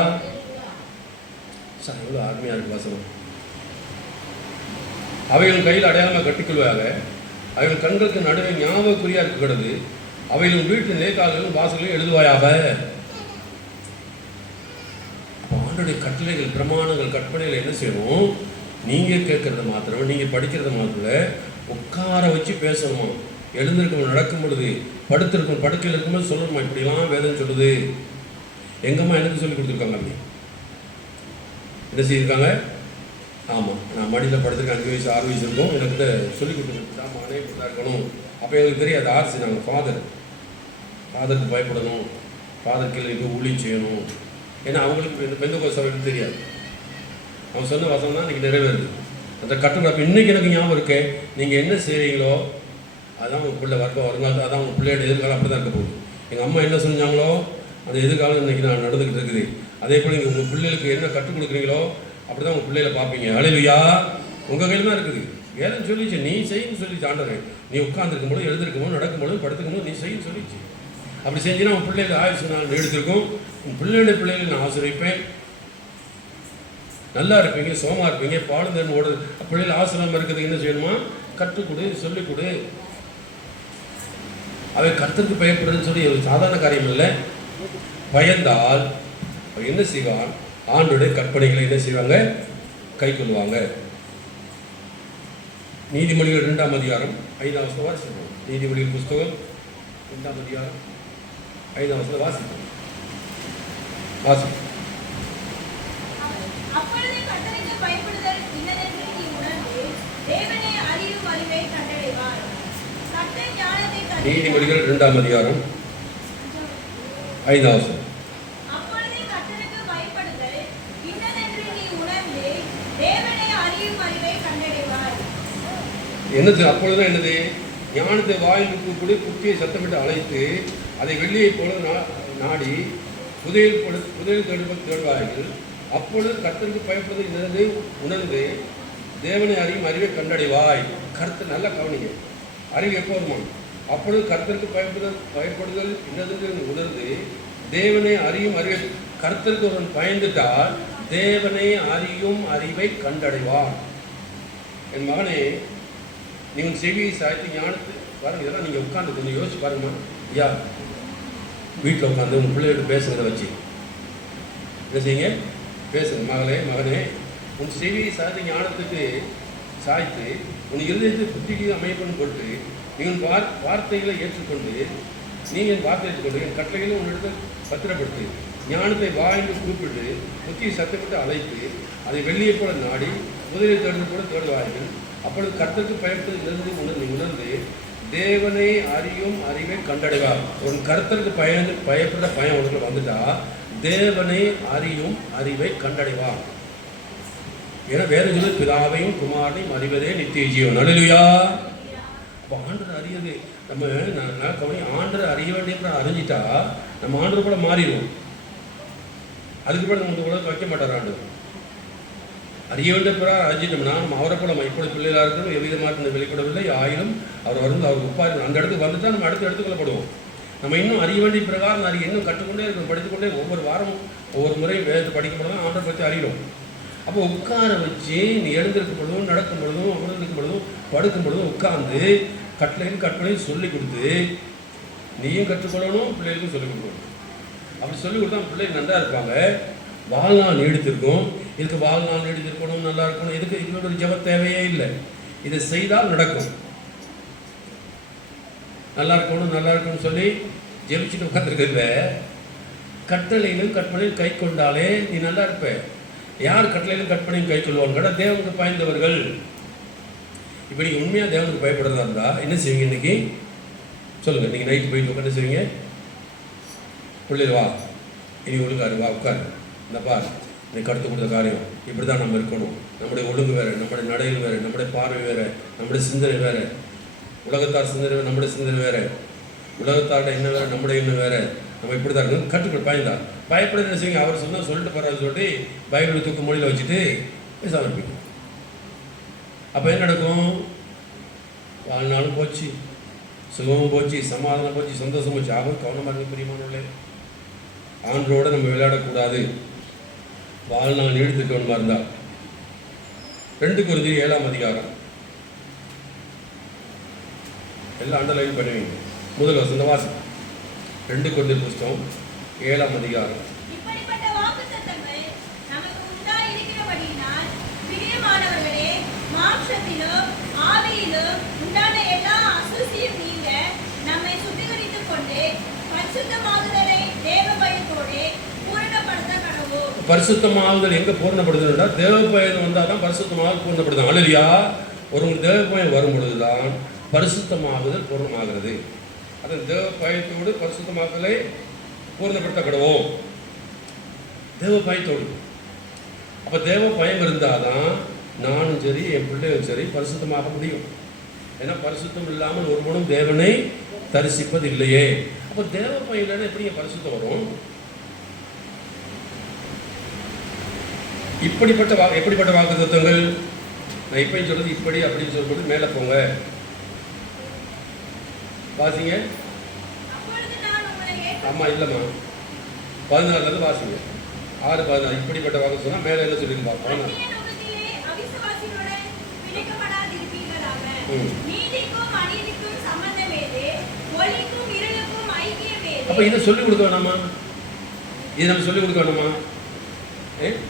சார் எவ்வளோ அருமையாக இருக்கு வசனம். அவைகள் கையில் அடையாளமாக கட்டிக்கொள்வாயாக. அவைகள் கண்களுக்கு நடுவே ஞாபகக்குறியா இருக்கிறது. அவைகளும் வீட்டு நேர்கால்களும் வாசல்களும் எழுதுவாயாக. ஆண்டுடைய கட்டளைகள், பிரமாணங்கள், கற்பனைகள் என்ன செய்யணும்? நீங்கள் கேட்கறது மாத்திரம், நீங்கள் படிக்கிறது மாத்திரம் உட்கார வச்சு பேசணுமா? எழுந்திருக்கும் நடக்கும் பொழுது படுத்திருக்கும் படுக்கையில் இருக்கும்போது சொல்லணுமா இப்படிலாம் வேதம் சொல்லுது. எங்கம்மா எனக்கு சொல்லி கொடுத்துருக்காங்க. அப்படி என்ன செய்திருக்காங்க? ஆமாம், நான் மடியில் படுத்துருக்கேன், 5 வயசு 6 வயசு இருக்கும், எனக்கு சொல்லி கொடுத்துருக்கா மகனே இப்படி தான் இருக்கணும். அப்போ எங்களுக்கு தெரியாது ஆர் செய்தாங்க. ஃபாதருக்கு பயப்படணும், ஃபாதர் கீழே இருக்க ஊழி செய்யணும். ஏன்னா அவங்களுக்கு இந்த பெந்தகோஸ்தவர்களுக்கு தெரியாது. அவன் சொன்ன வசனம் தான் இன்றைக்கி நிறைவேறுது. அந்த கட்டுப்பாடு இன்றைக்கி எனக்கு ஞாபகம் இருக்கே, நீங்கள் என்ன செய்கிறீங்களோ அதான் உங்கள் பிள்ளை வருங்காலம், அதான் உங்கள் பிள்ளையோட எதிர்காலம் அப்படி தான் இருக்க போகுது. எங்கள் அம்மா என்ன செஞ்சாங்களோ அந்த எதிர்காலம் இன்றைக்கி நான் நடந்துக்கிட்டு இருக்குது. அதே போல் நீங்கள் உங்கள் பிள்ளைகளுக்கு என்ன கற்றுக் கொடுக்குறீங்களோ அப்படி தான் உங்கள் பிள்ளைகளை பார்ப்பீங்க. ஹல்லேலூயா. உங்கள் கையில் தான் இருக்குது. வேதம் சொல்லிச்சு, நீ செய்யன்னு சொல்லிச்சு ஆண்டவரே. நீ உட்காந்துருக்கும் போது, எழுந்திருக்கும் போது, நடக்கும் போது, படுத்துக்கும் போது நீ செய்யன்னு சொல்லிச்சு. அப்படி செஞ்சுன்னா உன் பிள்ளைகளுக்கு ஆயுசு நான் எடுத்திருக்கும். உன் பிள்ளைகளுடைய பிள்ளைகளை நான் ஆசிரியப்பேன். நல்லா இருப்பீங்க, சோமா இருப்பீங்க. பாலும் தரும் ஓடு பிள்ளைகள் ஆசிரமம் இருக்கிறதுக்கு என்ன செய்யணுமா? கற்றுக் கொடு, சொல்லிக் கொடு. அவை கர்த்தருக்கு பயப்படுறதுன்னு சொல்லி ஒரு சாதாரண காரியம் இல்லை. பயந்தால் அவர் என்ன செய்வான்? ஆண்டோடைய கற்பனைகளை என்ன செய்வாங்க? கை கொள்வாங்க. நீதிமொழிகள் 2ஆம் அதிகாரம் 5ஆம் வசனம் வாசிப்போம். நீதிமொழிகள் புஸ்தகம் 2ஆம் அதிகாரம் 5ஆம் வசனம் வாசிப்போம். அப்பொழுது கர்த்தருக்கு பயப்படுதல் இன்னதென்று நீ உணர்ந்து தேவனை அறியும் அறிவை கண்டடைவாய். கர்த்தர் ஞானத்தை தருகிறார். நீதிமொழிகள் 2ஆம் அதிகாரம் 5ஆம் வசனம். அப்பொழுது கர்த்தருக்கு பயப்படுதல் இன்னதென்று நீ உணர்ந்து தேவனை அறியும் அறிவை கண்டடைவாய். என்னது அப்பொழுதுதான்? என்னது? ஞானத்தை வாயிலுக்கு கூட குட்டியை சத்தமிட்டு அழைத்து அதை வெள்ளியை போல நாடி புதையில் தேடுவார்கள். அப்பொழுது கர்த்தருக்கு பயப்படுதல் என்னது உணர்ந்து தேவனை அறியும் அறிவை கண்டடைவாய். கர்த்தர் நல்லா கவனிங்க. அறிவு எப்போ வருமா? அப்பொழுது கர்த்தருக்கு பயப்படுதல் என்னது உணர்ந்து தேவனை அறியும் அறிவை. கர்த்தருக்கு ஒருவன் பயந்துட்டால் தேவனை அறியும் அறிவை கண்டடைவார். என் மகனே, நீங்கள் செவியை சாய்த்து ஞானத்தை பாருங்க. இதெல்லாம் நீங்கள் உட்காந்து கொஞ்சம் யோசிச்சு பாருங்கம்மா. ஐயா, வீட்டில் உட்காந்து உங்கள் பிள்ளைகிட்ட பேசுகிறத வச்சு என்ன செய்யுங்க? பேசுங்க. மகனே, உன் செவியை சாய்த்து ஞானத்துக்கு சாய்த்து உன் இருதயத்தை புத்திக்கு அமைப்பன்னு போட்டு நீங்கள் வார்த்தைகளை ஏற்றுக்கொண்டு என் கட்டளைகளை உன்னிடத்தில் பத்திரப்படுத்து ஞானத்தை வாய்ந்து குறிப்பிட்டு புத்தியை சத்தப்பட்டு அழைத்து அதை வெள்ளியை போல நாடி முதலில் தேடுவது கூட தேடுவார்கள். அப்பொழுது கர்த்தருக்கு பயப்படுவது உணர்ந்து தேவனை அறியும் அறிவை கண்டடைவார். ஒரு கர்த்தருக்கு பயப்படுற பயம் உனக்கு வந்துட்டா தேவனை அறியும் அறிவை கண்டடைவார். ஏன்னா வேற சொல்லி பிதாவையும் குமாரனையும் அறிவதே நித்திய ஜீவன். ஹல்லேலூயா. இப்போ ஆண்டரை அறியது நம்ம ஆண்டரை அறிய வேண்டிய அறிஞ்சிட்டா நம்ம ஆண்டர் கூட மாறிடுவோம். அதுக்கு கூட நம்ம உலகத்தை வைக்க மாட்டார் ஆண்டவர். அறிய வேண்டிய பிறகு அறிஞ்சிட்டோம்னா நம்ம அவரை கூட இப்படி பிள்ளைகளாக இருக்கணும் எவ்விதமாக வெளிப்படவில்லை ஆயினும் அவர் வந்து அவர் உப்பாரு அந்த இடத்துக்கு வந்துட்டா நம்ம அடுத்து எடுத்துக்கொள்ளப்படுவோம். நம்ம இன்னும் அறிய வேண்டிய பிரகாரம் அறிய இன்னும் கற்றுக்கொண்டே இருக்கணும், படித்துக்கொண்டே ஒவ்வொரு வாரமும் ஒவ்வொரு முறையும் வேதத்தை படிக்கப்படலாம் ஆண்டரை பற்றி அறியணும். அப்போ உட்கார வச்சு நீ எழுந்திருக்கும் பொழுதும் நடக்கும் பொழுதும் அமர்ந்திருக்கும் பொழுதும் படுக்கும் பொழுதும் உட்கார்ந்து கட்டளையும் சொல்லிக் கொடுத்து நீயும் கற்றுக்கொள்ளணும், பிள்ளைகளுக்கும் சொல்லிக் கொடுக்கணும். அப்படி சொல்லிக் கொடுத்தா பிள்ளைகள் நல்லா இருப்பாங்க, வாழ்நாள் நீடித்திருக்கும். இதுக்கு வாழ்நாள் நீடித்திருக்கணும், நல்லா இருக்கணும், இதுக்கு இதோட ஒரு ஜெப தேவையே இல்லை. இதை செய்தால் நடக்கும். நல்லா இருக்கணும்னு சொல்லி ஜெபிச்சுட்டு உட்காந்துருக்குல்ல, கட்டளையிலும் கற்பனையும் கை கொண்டாலே நீ நல்லா இருப்ப. யார் கட்டளையிலும் கற்பனையும் கை கொள்வாங்க? தேவனுக்கு பயந்தவர்கள். இப்போ நீங்கள் உண்மையாக தேவனுக்கு பயப்படுறதா இருந்தால் என்ன செய்வீங்க? இன்னைக்கு சொல்லுங்கள். நீங்கள் நைட்டு போயிட்டு உட்காந்து என்ன செய்வீங்க? பிள்ளைகள் வா, இனி ஒழுங்காரு, வா உட்காரு, இந்த பார் இன்னைக்கு கருத்து கொடுத்த காரியம் இப்படி தான் நம்ம இருக்கணும். நம்முடைய ஒழுங்கு வேறு, நம்முடைய நடையில் வேறு, நம்முடைய பார்வை வேறு, நம்முடைய சிந்தனை வேறு, உலகத்தார் சிந்தனை வேறு, நம்முடைய சிந்தனை வேறு, உலகத்தார்கிட்ட என்ன வேறு, நம்முடைய என்ன வேறு, நம்ம இப்படி தான் இருக்கணும். கற்றுக்கொள் பயந்தா பயப்பட என்ன செய்வீங்க? அவர் சொன்னால் சொல்லிட்டு போகிறான்னு சொல்லிட்டு பைபிளை தூக்கு மொழியில் வச்சுட்டு பேசாமல் இருப்பீங்க. அப்போ என்ன நடக்கும்? வாழ்நாளும் போச்சு, சுகமும் போச்சு, சமாதானம் போச்சு, சந்தோஷம் போச்சு. ஆகும் கவனமாக இருக்க பிரியமானவர்களே. ஆண்டோட நம்ம விளையாடக்கூடாது. வாழ்நாள் நீடித்துக்கணுமா இருந்தால் 2 கொரிந்தியர் 7ஆம் அதிகாரம் எல்லாம் அண்டர்லைன் பண்ணுவீங்க. முதல் வசந்த வாசம் 2 கொரிந்தியர் புஸ்தகம் 7ஆம் அதிகாரம். இப்படிப்பட்ட வாக்குத்தத்தங்கள் நமக்கு உண்டாயிருக்கிறபடியினால் பிரியமானவர்களே, மாம்சத்திலும் ஆவியிலும் உண்டான எல்லா அசுசியும் நீங்க பரிசுத்தமாகுதலை தேவ பயத்தோடே பூரணப்படுத்த கடவோம். பரிசுத்தமாகுதல் எங்க பூர்ணப்படுதுன்னா தேவ பயன் வந்தால் தான் பரிசுத்தமாக பூர்ணப்படுது. அல்லையா, ஒரு தேவ பயன் வரும் பொழுதுதான் பரிசுத்தமாகுதல் பூர்ணமாகிறது. அது தேவ பயத்தோடு பரிசுத்தமாகுதலை பூர்ணப்படுத்த கடவோம். தேவ பயத்தோடு. அப்ப தேவ பயம் இருந்தாதான் நானும் சரி என் பிள்ளையும் சரி பரிசுத்தமாக முடியும். ஏன்னா பரிசுத்தம் இல்லாமல் ஒருவனும் தேவனை தரிசிப்பது இல்லையே. அப்ப தேவ பயம் இல்லைன்னா எப்படி பரிசுத்தம் வரும்? எப்படிப்பட்ட வாக்கு தத்துவங்கள்? நான் இப்பயும் சொல்றது இப்படி அப்படின்னு சொல்லும்போது மேலே போங்க வாசிங்க. அப்பொழுது நான் உங்களை ஆமா இல்லம்மா 14 வாசிங்க. 6:14 இப்படிப்பட்ட வாக்கு சொன்னா மேல என்ன சொல்லிருப்பா? அந்நிய நுகத்திலே அவிசுவாசிகளுடன் பிணைக்கப்படாதிருப்பீர்களாக. நீதிக்கும் அநீதிக்கும் சம்பந்தம் ஏது? ஒளிக்கும் இருளுக்கும் ஐக்கியம் ஏது? அப்ப இதை சொல்லிக் கொடுக்க வேணாமா? இதை நம்ம சொல்லிக் கொடுக்க வேணாமா?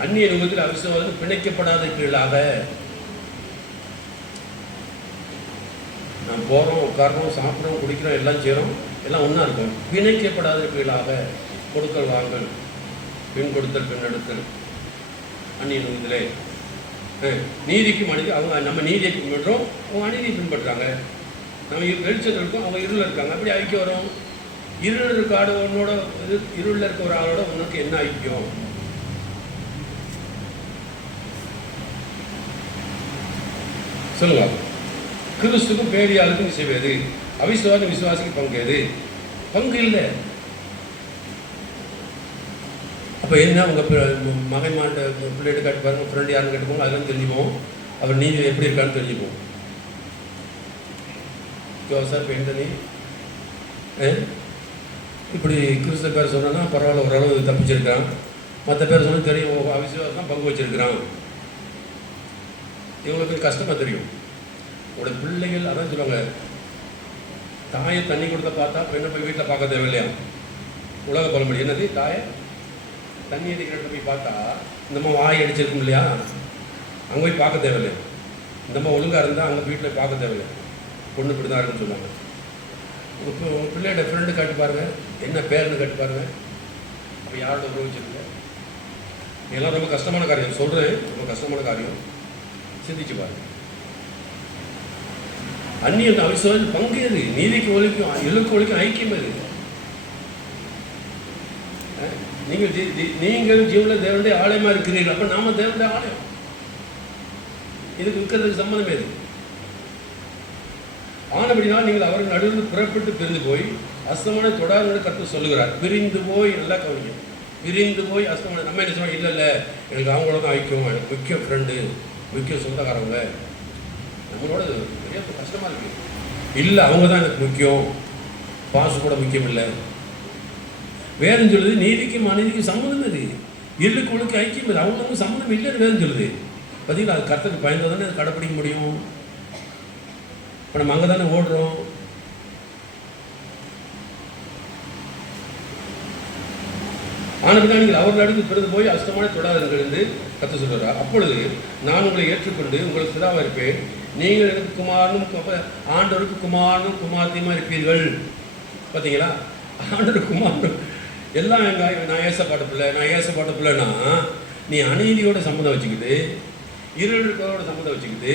அந்நிய நுகத்தில் அவிசுவாசம் பிணைக்கப்படாதிருப்பீர்களாக. நாம் போகிறோம், உட்காரோம், சாப்பிட்றோம், குடிக்கிறோம், எல்லாம் செய்கிறோம், எல்லாம் ஒன்றா இருக்கும். பிணைக்கப்படாதிருப்பீர்களாக. கொடுக்கல் வாங்கல், பெண் கொடுத்தல், பெண் எடுத்தல், அந்நிய நுகத்திலே நீதிக்கும் அநீதி. அவங்க நம்ம நீதியை பின்பற்றுறோம், அவங்க அநீதியை பின்பற்றுறாங்க. நம்ம வெளிச்சத்தில் இருக்கோம், அவங்க இருளில் இருக்காங்க. அப்படி ஐக்கியம் வரும். இருளில் இருக்க ஆடவனோட இருளில் இருக்க ஒரு ஆளோட உனக்கு என்ன ஐக்கியம்? சொல்லுங்க. கிறிஸ்துக்கும் பேரியாளுக்கும் செய்வது, அவிசுவாசம் விசுவாசிக்கு பங்கு எது? பங்கு இல்லை. அப்போ என்ன உங்கள் மகன் மாட்ட பிள்ளைகிட்ட கேட்டு பாருங்க, ஃப்ரெண்டு யாருன்னு கேட்டுப்போங்க, அதெல்லாம் தெரிஞ்சுப்போம். அவர் நீதி எப்படி இருக்கான்னு தெரிஞ்சுப்போம். ஜோசப் எந்தனி இப்படி கிறிஸ்துவ பேர் சொன்னா பரவாயில்ல, ஓரளவு தப்பிச்சிருக்கான். மற்ற பேர் சொன்னால் தெரியும், அவிசுவாசம் பங்கு வச்சிருக்கிறான். இவங்களுக்கு கஷ்டமாக தெரியும். உங்களோட பிள்ளைகள் அதான் சொல்லுவாங்க, தாயை தண்ணி கொடுத்த பார்த்தா பெண்ணை போய் வீட்டில் பார்க்க தேவையில்லையா? உலக பழமொழி என்னது? தாயை தண்ணி அடிக்கிற போய் பார்த்தா இந்தம்மா வாய் அடிச்சிருக்கும் இல்லையா, அங்கே போய் பார்க்க தேவையில்லையா? இந்தம்மா ஒழுங்காக இருந்தால் அங்கே வீட்டில் பார்க்க தேவையில்லை, பொண்ணு இப்படி தான் இருக்குன்னு சொல்லுவாங்க. இப்போ உங்கள் பிள்ளையோட ஃப்ரெண்டு காட்டு பாருங்கள், என்ன பேர்னு காட்டு பாருங்கள். அப்போ யாரோட உபயோகிச்சிருக்க? இதெல்லாம் ரொம்ப கஷ்டமான காரியம் சொல்கிறேன், ரொம்ப கஷ்டமான காரியம். சிந்திச்சு பாருங்க. அந்நிய அவிசுவாசம் பங்கு எது? நீதிக்கு ஒழிக்கும், இழுக்கு ஒழிக்கும் ஐக்கியம் எது? நீங்கள் ஜீவன தேவனுடைய ஆலயமா இருக்கிறீர்கள். அப்ப நாம தேவனுடைய ஆலயம். இதுக்கு இருக்கிறதுக்கு சம்பந்தம் எது? ஆனபடினால் நீங்கள் அவர்கள் நடுவில் புறப்பட்டு பிரிந்து போய் அஸ்தமான தொடாத கருத்து சொல்லுகிறார். பிரிந்து போய் நல்லா கவனிங்க. பிரிந்து போய் அஸ்தமான நம்ம என்ன சொல்றோம்? இல்லை எனக்கு அவங்களோட தான் ஐக்கியம், எனக்கு முக்கிய ஃப்ரெண்டு, முக்கிய சொந்தக்காரவங்க, நம்மளோட பெரிய கஷ்டமா இருக்கு. இல்லை அவங்க தான் எனக்கு முக்கியம், பாசு கூட முக்கியம் இல்லை. வேறுன்னு சொல்லுது நீதிக்கும் அநீதிக்கும் சம்மந்தம் இது, இருளுக்கு ஒழுக்கு ஐக்கியம் இது, அவங்களுக்கு சம்மந்தம் இல்லைன்னு வேறுன்னு சொல்லுது. பார்த்தீங்களா? அது கருத்துக்கு பயந்தா தானே அதை கடைப்பிடிக்க முடியும். இப்போ நம்ம அங்கே தானே ஓடுறோம். ஆனபிதான் நீங்கள் அவர்கள் அடுத்து பிறந்து போய் அஸ்தமான தொடாதீர்கள் என்று கற்று சொல்கிறார். அப்பொழுது நான் உங்களை ஏற்றுக்கொண்டு உங்களுக்கு பிதாவாக இருப்பேன், நீங்கள் எனக்கு குமாரனும் ஆண்டவருக்கு குமாரனும் குமாரத்தையுமா இருப்பீர்கள். பார்த்தீங்களா? ஆண்டவர் குமாரனும் எல்லாம் நான் ஏசப்பாட்ட பிள்ளை, நான் ஏசப்பாட்ட பிள்ளைன்னா நீ அநீதியோட சம்மந்தம் வச்சுக்கிட்டு இருளோட சம்மந்தம் வச்சுக்கிட்டு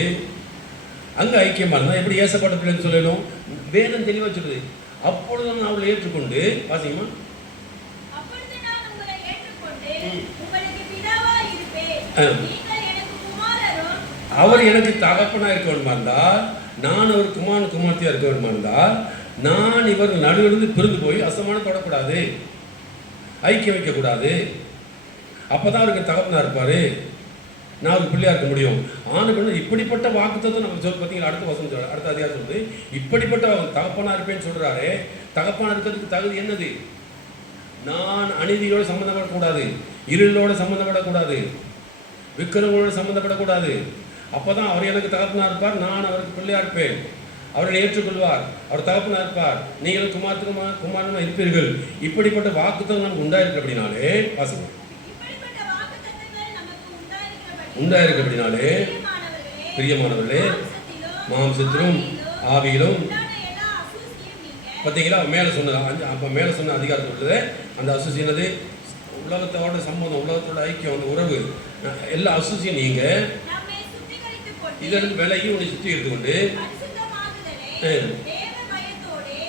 அங்கே ஐக்கியமாக இருந்தால் எப்படி ஏசப்பாட்ட பிள்ளைன்னு சொல்லணும்? வேதம் தெளிவாக சொல்லுது. அப்பொழுது நான் அவளை ஏற்றுக்கொண்டு வாசிங்கம்மா, அவர் எனக்கு தகப்பனா இருக்க வேண்டுமா இருந்தால், நான் அவர் குமாரன் குமார்த்தியா இருக்க வேண்டுமா இருந்தால், நான் இவர் நடுவிலிருந்து பிரிந்து போய் அசமான தொடக்கூடாது, ஐக்கியம் வைக்கக்கூடாது. அப்பதான் அவருக்கு தகப்பனா இருப்பாரு, நான் அவருக்கு பிள்ளையா இருக்க முடியும். ஆனா இப்படிப்பட்ட வாக்குத்தத்தம் நம்ம சொல்லி பார்த்தீங்கன்னா அடுத்த வசனம் சொல்ற, அடுத்த அதிகாரம் சொல்லுது, இப்படிப்பட்ட தகப்பனா இருப்பேன்னு சொல்றாரு. தகப்பனா இருக்கிறதுக்கு தகுதி என்னது? நான் அநீதியோட சம்மந்தப்படக்கூடாது, இருளோட சம்மந்தப்படக்கூடாது, விக்கிரங்களோட சம்மந்தப்படக்கூடாது. அப்பதான் அவர் எனக்கு தகப்பனா இருப்பார், நான் அவருக்கு பிள்ளையா இருப்பேன், அவரை ஏற்றுக்கொள்வார், அவர் தகப்பனா இருப்பார், நீங்கள் குமாரனுமா இருப்பீர்கள். இப்படிப்பட்ட வாக்குத்தம் நமக்கு உண்டாயிருக்கு. அப்படின்னாலே வாசிங்க, உண்டாயிருக்கு. அப்படின்னாலே பிரியமானவர்களே, மாம்சத்திலும் ஆவியிலும் பார்த்தீங்களா? மேலே சொன்னது அப்போ மேலே சொன்ன அதிகாரத்தில் உள்ளது அந்த அசுசினது உலகத்தோட சம்பந்தம், உலகத்தோட ஐக்கியம், அந்த உறவு, எல்லா அசுசியும் நீங்கள் நம்மை சுத்திகரித்துக் கொண்டு இதன் விலையை உன்னை சுற்றி எடுத்துக்கொண்டு பரிசுத்தமாகுதலை தேவ பயத்தோடே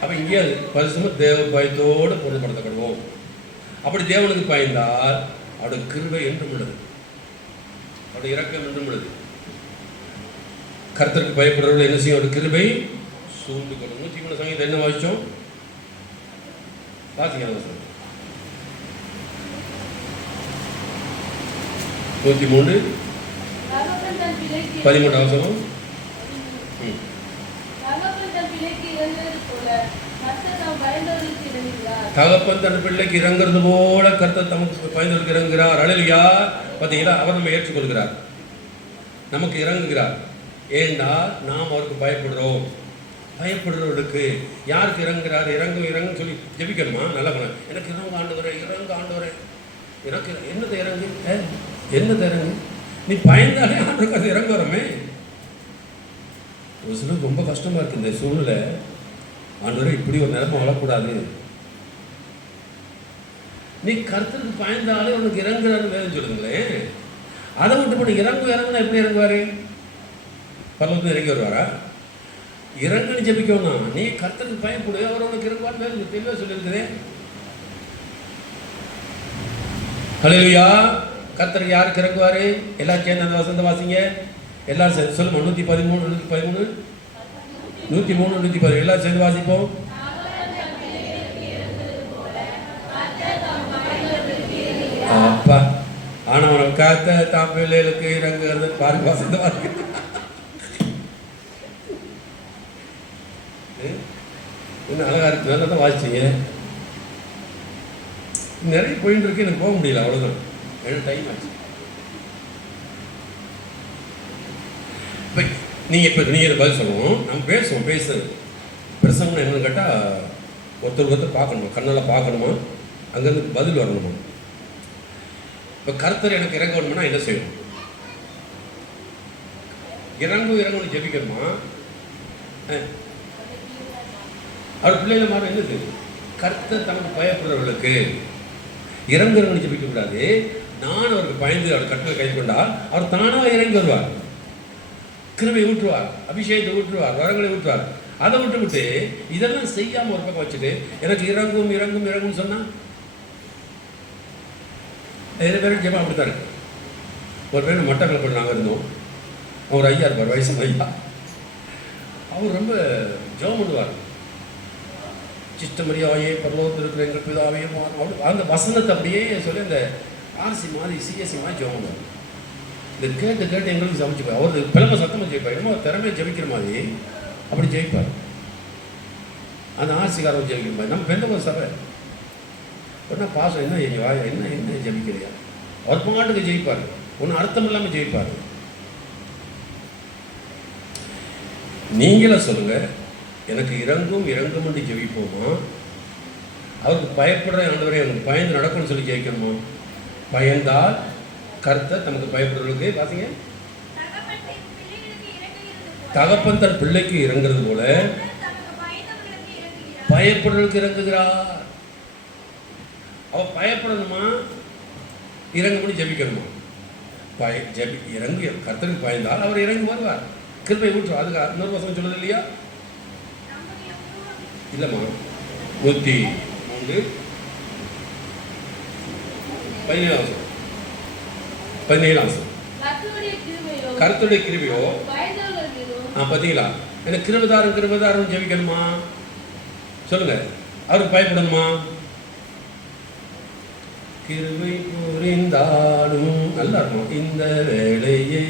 அப்போ இங்கே பரிசுத்தமாக தேவ பயத்தோடு பொருத்தப்படுத்தப்படுவோம். அப்படி தேவனுக்கு பயந்தால் அவருடைய கிருபை என்றும் உள்ளது, அவருடைய இரக்கம் என்றும் உள்ளது. கர்த்தருக்கு பயப்படுறவர்கள் என்ன செய்யும்? அவருடைய கிருபை சூழ்ந்து கொள்ளும். 103 சங்கீதம் என்ன வாசிச்சோம்? வாசிங்க 103 தகப்பன் தன் பிள்ளைக்கு 13 அவசரம். தகப்பன் தன் பிள்ளைக்கு இறங்குவது போல கர்த்தர் தாம் பயந்தவர்களுக்கு இறங்குகிறார். தகப்பன் தன் பிள்ளைக்கு இறங்குறது போல கர்த்தர் தமக்கு பயந்தவர்களுக்கு இறங்குகிறார். அல்லேலூயா. பார்த்தீங்களா? அவர் நம்ம ஏற்றுக்கொள்கிறார், நமக்கு இறங்குகிறார். ஏண்டா நாம் அவருக்கு பயப்படுறோம். பயப்படுறவர்களுக்கு யாருக்கு இறங்குறாரு? இறங்கும் சொல்லி ஜெபிக்கணுமா? நல்லா பண்ண எனக்கு இறங்கு ஆண்டவரே, இறங்கு ஆண்டவரே, எனக்கு என்னது இறங்கு, என்னது இறங்கு? நீ பயந்தாலே ஆண்டவருக்கு அது இறங்க வரமே. ஒரு சிலருக்கு ரொம்ப கஷ்டமா இருக்கு இந்த சூழ்நிலை. ஆண்டவரே இப்படி ஒரு நிலைமை வரக்கூடாது. நீ கர்த்தருக்கு பயந்தாலே உனக்கு இறங்குறாரு வேணும் சொல்லுங்களேன். அதை விட்டு போட்டு இறங்குனா எப்படி இறங்குவாரு? பரலோகத்தில் இறங்கி வருவாரா? இறங்குன்னு ஜெபிக்கணும். நீ கர்த்தருக்கு பயப்படு, அவர் உனக்கு இறங்குவார் வேறு தெளிவாக சொல்லியிருக்குதே. ஹல்லேலூயா. கர்த்தர் யாருக்கு இறங்குவாரு? எல்லாம் சேர்ந்து அந்த வசந்த வாசிங்க. எல்லாம் சேர்ந்து சொல்லுமா. 113 113 103 110 எல்லாம் சேர்ந்து வாசிப்போம். அப்பா ஆனவன் கர்த்தர் தாம் பிள்ளைகளுக்கு இறங்குறது பாருங்க. வசந்த வாசிங்க. இன்னும் அழகா இருக்கு, நல்லா தான் வாசிச்சிங்க. நிறைய போயிட்டு இருக்கு, எனக்கு போக முடியல, அவ்வளோதான். எனக்கு டைம் ஆச்சு. இப்போ நீங்கள் பதில் சொல்லணும். நம்ம பேசுவோம். பிரசங்கம் என்னன்னு கேட்டால் ஒருத்தர் பார்க்கணுமா, கண்ணால் பார்க்கணுமா, அங்கேருந்து பதில் வரணுமா. இப்போ கர்த்தர் எனக்கு இறங்க வரணும்னா என்ன செய்யணும்? இறங்குன்னு ஜெபிக்கணுமா? அவர் பிள்ளைகளை மாற என்னது? கர்த்தர் தனக்கு பயப்படுறவர்களுக்கு இறங்குறவங்க ஜெபிக்கக்கூடாது. நான் அவருக்கு பயந்து அவர் கட்டளை கை கொண்டால் அவர் தானாக இறங்கி வருவார், கிருபை ஊற்றுவார், அபிஷேகத்தை ஊற்றுவார், வரங்களை ஊற்றுவார். அதை விட்டு இதெல்லாம் செய்யாமல் ஒரு பக்கம் வச்சுட்டு எனக்கு இறங்கும்னு சொன்னால் நிறைய பேருக்கு ஜெபம் அப்படித்தான் இருக்கு. ஒரு பேர் மட்டக்களப்பில் நாங்கள் இருந்தோம். அவர் ஐயா இருப்பார், வயசு ஐயா. அவர் ரொம்ப ஜெபம் பண்ணுவார். சிஷ்டமரியாயே பரலோகத்தில் இருக்கிற எங்கள் பிதாவே, அந்த வசனத்தை அப்படியே சொல்லி அந்த ஆர்சி மாதிரி சிஎஸ்சி மாதிரி ஜெபம் பண்ணுவார். இந்த கேட்டு எங்களுக்கு சமைச்சுப்பார். அவர் பிளம்ப சத்தமாக ஜெயிப்பார். என்னமோ திறமையை ஜெபிக்கிற மாதிரி அப்படி ஜெயிப்பார். அந்த ஆர்சிக்காரன் ஜெபிக்கிற மாதிரி. நம்ம பெண்ண சபை ஒன்றா பாசம் என்ன எங்கள் வாயா என்ன ஜெபிக்கிறியா? அவர் பாட்டுக்கு ஜெயிப்பார், ஒன்றும் அர்த்தம் இல்லாமல் ஜெயிப்பார். நீங்களே சொல்லுங்கள், எனக்கு இறங்கும் என்று ஜெபிப்போமா? அவருக்கு பயப்படுற ஆண்டவரே எனக்கு பயந்து நடக்கும்னு சொல்லி ஜெயிக்கணுமா? பயந்தால் கர்த்தர் நமக்கு பயப்படுறவர்களுக்கு வாசிங்க. தகப்பன் தன் பிள்ளைக்கு இறங்குறது போல பயப்படுறவர்களுக்கு இறங்குகிறார். அவ பயப்படணுமா? இறங்கும்னு ஜெபிக்கணுமா? இறங்கு கர்த்தருக்கு பயந்தால் அவர் இறங்கி வருவார், கிருபை ஊற்றுவார். அதுக்கு இன்னொரு வசனம் சொல்லுது இல்லையா? இல்லைம்மா, 103 17 கர்த்தருடைய கிருபையோ பார்த்தீங்களா? எனக்கு கிருபதாரம் ஜெபிக்கணுமா? சொல்லுங்க. அவருக்கு பயப்படணுமா? கிருபை புரிந்தாலும் நல்லா இருக்கும் இந்த வேலையே.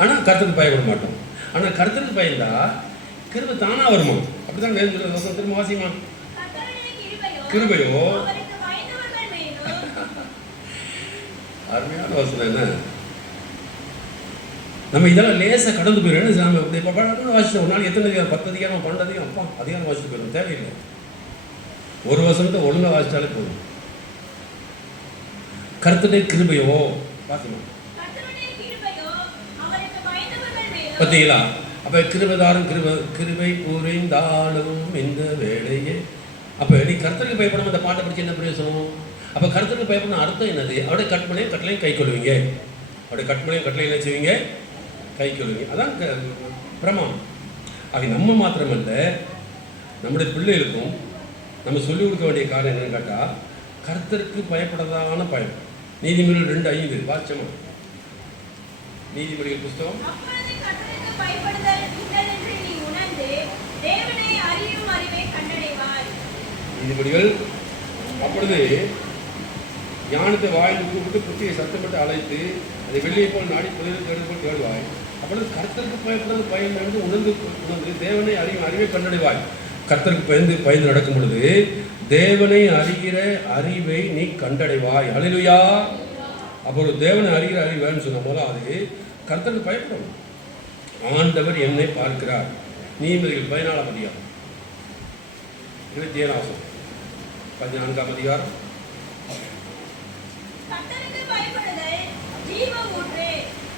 ஆனால் கர்த்தருக்கு பயப்பட மாட்டோம். ஆனால் கர்த்தருக்கு பயந்தா கிருபை தானா வருமா? அப்படிதான் வேறு திரும்ப வாசிமா. கிருபையோ அருமையான வசனம். என்ன நம்ம இதெல்லாம் லேசாக கடந்து போயிடும். நம்ம இப்படி இப்போ வாசிச்சோம். ஒரு நாள் எத்தனை அதிகாரம்? 10 அதிகாரம் 12 அதிகாரம் அப்பா அதிகாரம் வாசிட்டு போயிடும். தேவையில்லை, ஒரு வசனத்தை ஒழுங்காக வாசித்தாலே போதும். கர்த்தருடைய கிருபையோ வாசிமா. பார்த்தீங்களா? அப்போ கிருபைதாரும் கிருபை புரிந்தாலும் இந்த வேலையே. அப்போ நீ கர்த்தருக்கு பயப்படாமல் அந்த பாட்டை படிச்சு என்ன பிரயோசனம்? அப்போ கர்த்தருக்கு பயப்படணும் அர்த்தம் என்னது? அவருடைய கட்டளையும் கை கொள்வீங்க. அவருடைய கட்டளையும் என்ன செய்வீங்க? கை கொள்வீங்க. அதான் பிரமாணம். ஆக நம்ம மாத்திரமல்ல, நம்முடைய பிள்ளைகளுக்கும் நம்ம சொல்லிக் கொடுக்க வேண்டிய காரணம் என்னன்னு கேட்டால், கர்த்தருக்கு பயப்படாதான பயம். நீதிமொழிகள் 2:5 வாச்சமா? நீதிமொழிகள் புஸ்தகம். அப்பொழுது கர்த்தருக்கு பயப்படுதல் இன்னதென்று நீ உணர்ந்து தேவனை அறியும் அறிவை கண்டடைவாய். நீதிமொழிகள். அப்பொழுது ஞானத்தை வாயில் கூப்பிட்டு புத்தியை சத்தப்பட்டு அழைத்து அதை வெள்ளியை போல் நாடி புதையல் தேடுபோல் தேடுவாய். அப்பொழுது கர்த்தருக்கு பயப்படுறது பயம் என்று உணர்ந்து தேவனை அறியும் அறிவை கண்டடைவாய். கர்த்தருக்கு பயந்து நடக்கும் பொழுது தேவனை அறிகிற அறிவை நீ கண்டடைவாய். அல்லேலூயா. அப்போ தேவனை அறிகிற அறிவான்னு சொன்ன போல அது கர்த்தருக்கு பயப்படணும். ஆண்டவர் என்னை பார்க்கிறார். நீதிமொழிகள் 14ஆம் அதிகாரம் 27 14ஆம் அதிகாரம். கர்த்தருக்கு பயப்படுதல் ஜீவ ஊற்று,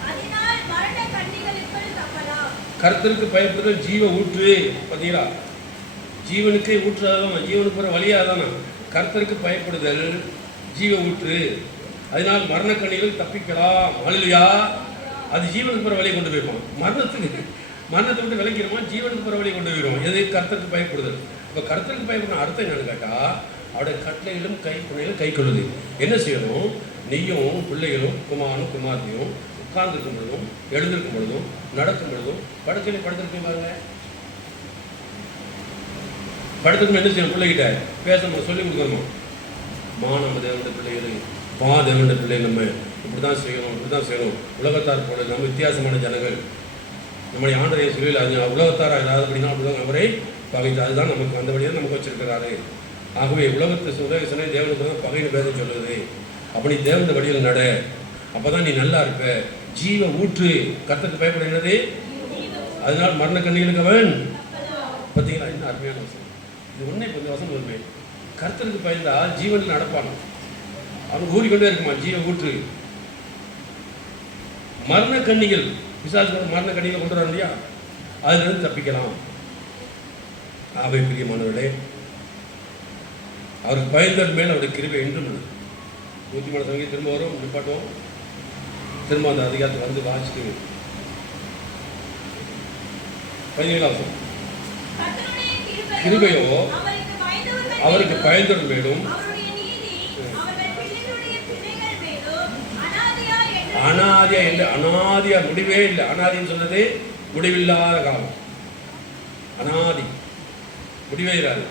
அதனால் மரண கண்ணிகளுக்குள் தப்பலாம். கர்த்தருக்கு பயப்படுதல் ஜீவ ஊற்று. பார்த்தீங்களா? ஜீவனுக்கே ஊற்றுறதான், ஜீவனுக்கு போகிற வழியாக தானே. கர்த்தருக்கு பயப்படுதல் ஜீவ ஊற்று, அதனால் மரணக்கண்ணிகள் தப்பிக்கலாம். அல்லேலூயா. அது ஜீவனுக்கு போகிற வழியை கொண்டு போயிருப்பான். மரணத்தை விட்டு விளக்கிடுமா, ஜீவனுக்கு போகிற வழியை கொண்டு போயிடுவோம். எது? கர்த்தருக்கு பயப்படுதல். இப்போ கர்த்தருக்கு பயப்படணும் அர்த்தம் என்னன்னு கேட்டால், அவருடைய கட்டளைகளும் கை கொள்ளுது. என்ன செய்யணும்? நீயும் பிள்ளைகளும் குமாரனும் குமார்த்தியும் உட்கார்ந்துருக்கும் பொழுதும் எழுந்திருக்கும் பொழுதும் நடக்கும் பொழுதும் படுக்கையில படுத்திருக்கேன் பாருங்க. படுத்துக்கும் என்ன செய்யணும்? பிள்ளைகிட்ட பேசணும், சொல்லி கொடுக்கணும். நம்ம தேவனுடைய பிள்ளைகள், தேவனுடைய பிள்ளைகள் நம்ம இப்படி தான் செய்யணும். உலகத்தார் போல நம்ம வித்தியாசமான ஜனங்கள். நம்முடைய ஆண்டரை சொல்லி உலகத்தாராக இல்லாத அப்படின்னா அப்படிதான் அவரை பகைத்து, அதுதான் நமக்கு அந்தபடியாக நமக்கு வச்சிருக்கிறாரு. ஆகவே உலகத்தை சுதேசனை தேவனுக்கு தான் பகைன்னு பேச சொல்லுது. அப்படி தேவனுடைய வழியில் நட, அப்போதான் நீ நல்லா இருப்ப. ஜீவ ஊற்று. கர்த்தருக்கு பயப்பட என்னது? அதனால் மரண கண்ணிகளுக்கு அவன். பார்த்தீங்களா? என்ன அருமையான வசனம் இது. ஒன்றே கொஞ்சம் வசனம் வருமே. கர்த்தருக்கு பயந்தா ஜீவனில் நடப்பான். அவன் ஊறிக்கொண்டே இருக்குமா ஜீவ ஊற்று. மரண கண்ணிகள், பிசாசு மரண கண்ணிகளை கொண்டு வர இல்லையா, அதிலிருந்து தப்பிக்கலாம். ஆகவே பிரியமானவர்களே, அவருக்கு பயந்தவர் மேல் அவருடைய கிருபை என்றும் உள்ளது. 103 சங்கீதம் திரும்ப வரும், நிப்பாட்டுவோம். திரும்ப அந்த அதிகாரத்தை வந்து வாசிக்கு 17 கிருபையோ அவருக்கு பயந்தவர் மேலும் அனாதியா இல்லை. அனாதியா முடிவே இல்லை. அனாதின்னு சொன்னது முடிவில்லாத காலம். அனாதி முடிவே இராது,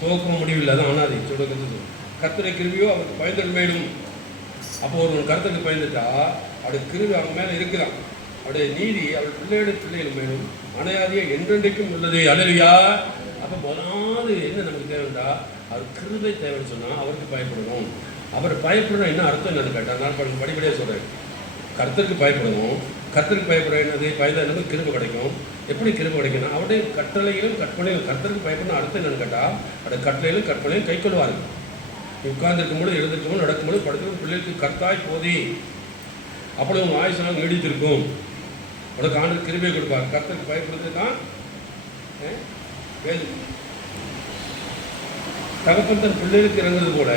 துவக்கம் முடிவில்லை. அதான் அனாதி சொல்றது. கர்த்தரை கிருபையோ அவருக்கு பயந்தவர் மேலும். அப்போ ஒருவன் கர்த்தருக்கு பயந்துட்டா அவருடைய கிருபை அவன் மேலே இருக்குதான். அவருடைய நீதி அவருடைய பிள்ளைகள் மேலும் அனாதியா என்றென்றைக்கும் உள்ளது. அல்லேலூயா. அப்போ முதலாவது என்ன நமக்கு தேவைண்டா, அவர் கிருபை தேவைன்னு சொன்னால் அவருக்கு பயப்படணும். அவர் பயப்படணும் என்ன அர்த்தம் என்னன்னு கேட்டால், நான் படிப்படியாக சொல்கிறேன். கர்த்தருக்கு பயப்படணும். கர்த்தருக்கு பயப்பட என்னது? பயந்தா நமக்கு கிருபை கிடைக்கும். எப்படி கிருபை கிடைக்குன்னா, அவருடைய கட்டளைகளும் கற்பனையும். கர்த்தருக்கு பயப்படணும் அர்த்தம் என்னன்னு கேட்டால், அவருடைய கட்டளைகளும் கற்பனையும் கை கொள்வார்கள். உட்கார்ந்துருக்கும் போது, எழுந்திருக்கும் போது, நடக்கும்போது, படுத்துக்கும் பிள்ளைகளுக்கு கர்த்தாய் போதி, அப்படி உங்கள் ஆயுசு நீடித்திருக்கும். உனக்கு ஆண்டு கிருபை கொடுப்பார். கர்த்தருக்கு பயப்படுறது தான் தகப்பன் தன் பிள்ளைகளுக்கு இறங்குறது போல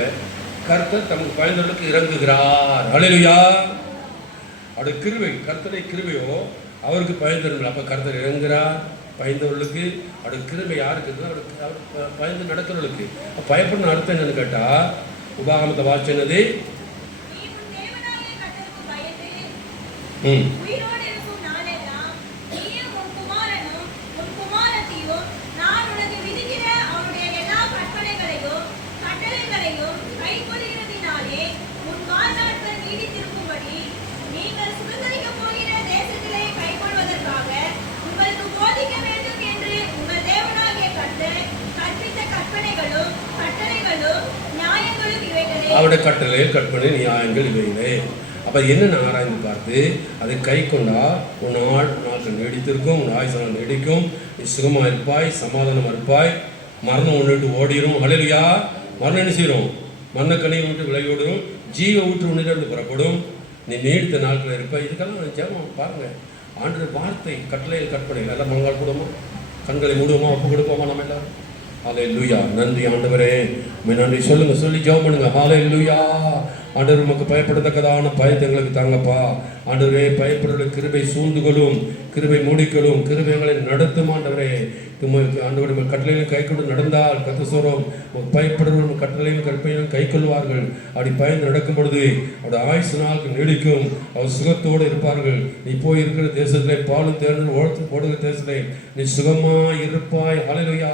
கர்த்தர் தமக்கு பயந்தவர்களுக்கு இறங்குகிறார். அல்லேலூயா. அவருடைய கிருபை, கர்த்தரை கிருபையோ அவருக்கு பயந்தவர்கள். அப்போ கர்த்தர் இறங்குகிறார் பயந்தவர்களுக்கு. அவருடைய கிருபை யாருக்கு இருக்குதோ அவர் பயந்து நடக்கிறவர்களுக்கு. பயப்படணும் அர்த்தம் என்னன்னு கேட்டால், உபாகமத்தை வாசினது அவருடைய கட்டளை கற்பனை நியாயங்கள் இவைகளே. அப்போ என்னென்ன ஆராய்ந்து பார்த்து அதை கை கொண்டா உன் நாட்கள் நீடித்திருக்கும், உன் ஆயுசனால் நீடிக்கும், நீ சுகமாக இருப்பாய், சமாதானமாக இருப்பாய், மரணம் ஒன்று ஓடிடும். அல்லேலூயா. மரணம் என்ன செய்யும்? மரணக்கண்ணியை விட்டு விலகி ஓடிடும். ஜீவ ஊற்று உன்னிலிருந்து புறப்படும். நீ நீடித்த நாட்களில் இருப்பாய். இதுக்கெல்லாம் ஜெபம் பாருங்கள். ஆண்டவர் வார்த்தை கட்டளையில் கற்பனை எல்லாம் முழங்கால் போடுவோமா, கண்களை மூடுவோமா, ஒப்பு கொடுப்போமா நம்ம எல்லாரும். ஹல்லேலூயா. நன்றி ஆண்டவரே, நன்றி சொல்லுங்க, சொல்லி ஜெபம் பண்ணுங்க. ஹல்லேலூயா. ஆண்டவர் உமக்கு பயப்படத்தக்கதான பயத்தை எங்களுக்கு தாங்கப்பா. ஆண்டவரே, பயப்படுற கிருபை சூழ்ந்துகளும், கிருபை மூடிக்கொள்ளும், கிருபை எங்களை நடத்தும். ஆண்டவரே, ஆண்டவர் கட்டளையிலும் கை கொண்டு நடந்தால் கத்தசோரம் பயப்படுறவர்கள் கட்டளையும் கற்பையிலும் கை கொள்வார்கள். அப்படி பயந்து நடக்கும் பொழுது அவருடைய ஆயுசு நாளுக்கு நீடிக்கும், அவர் சுகத்தோடு இருப்பார்கள். நீ போய் இருக்கிற தேசத்திலே பாலும் தேர்ந்து ஓடுகிற தேசத்திலே நீ சுகமா இருப்பாய். ஹல்லேலூயா.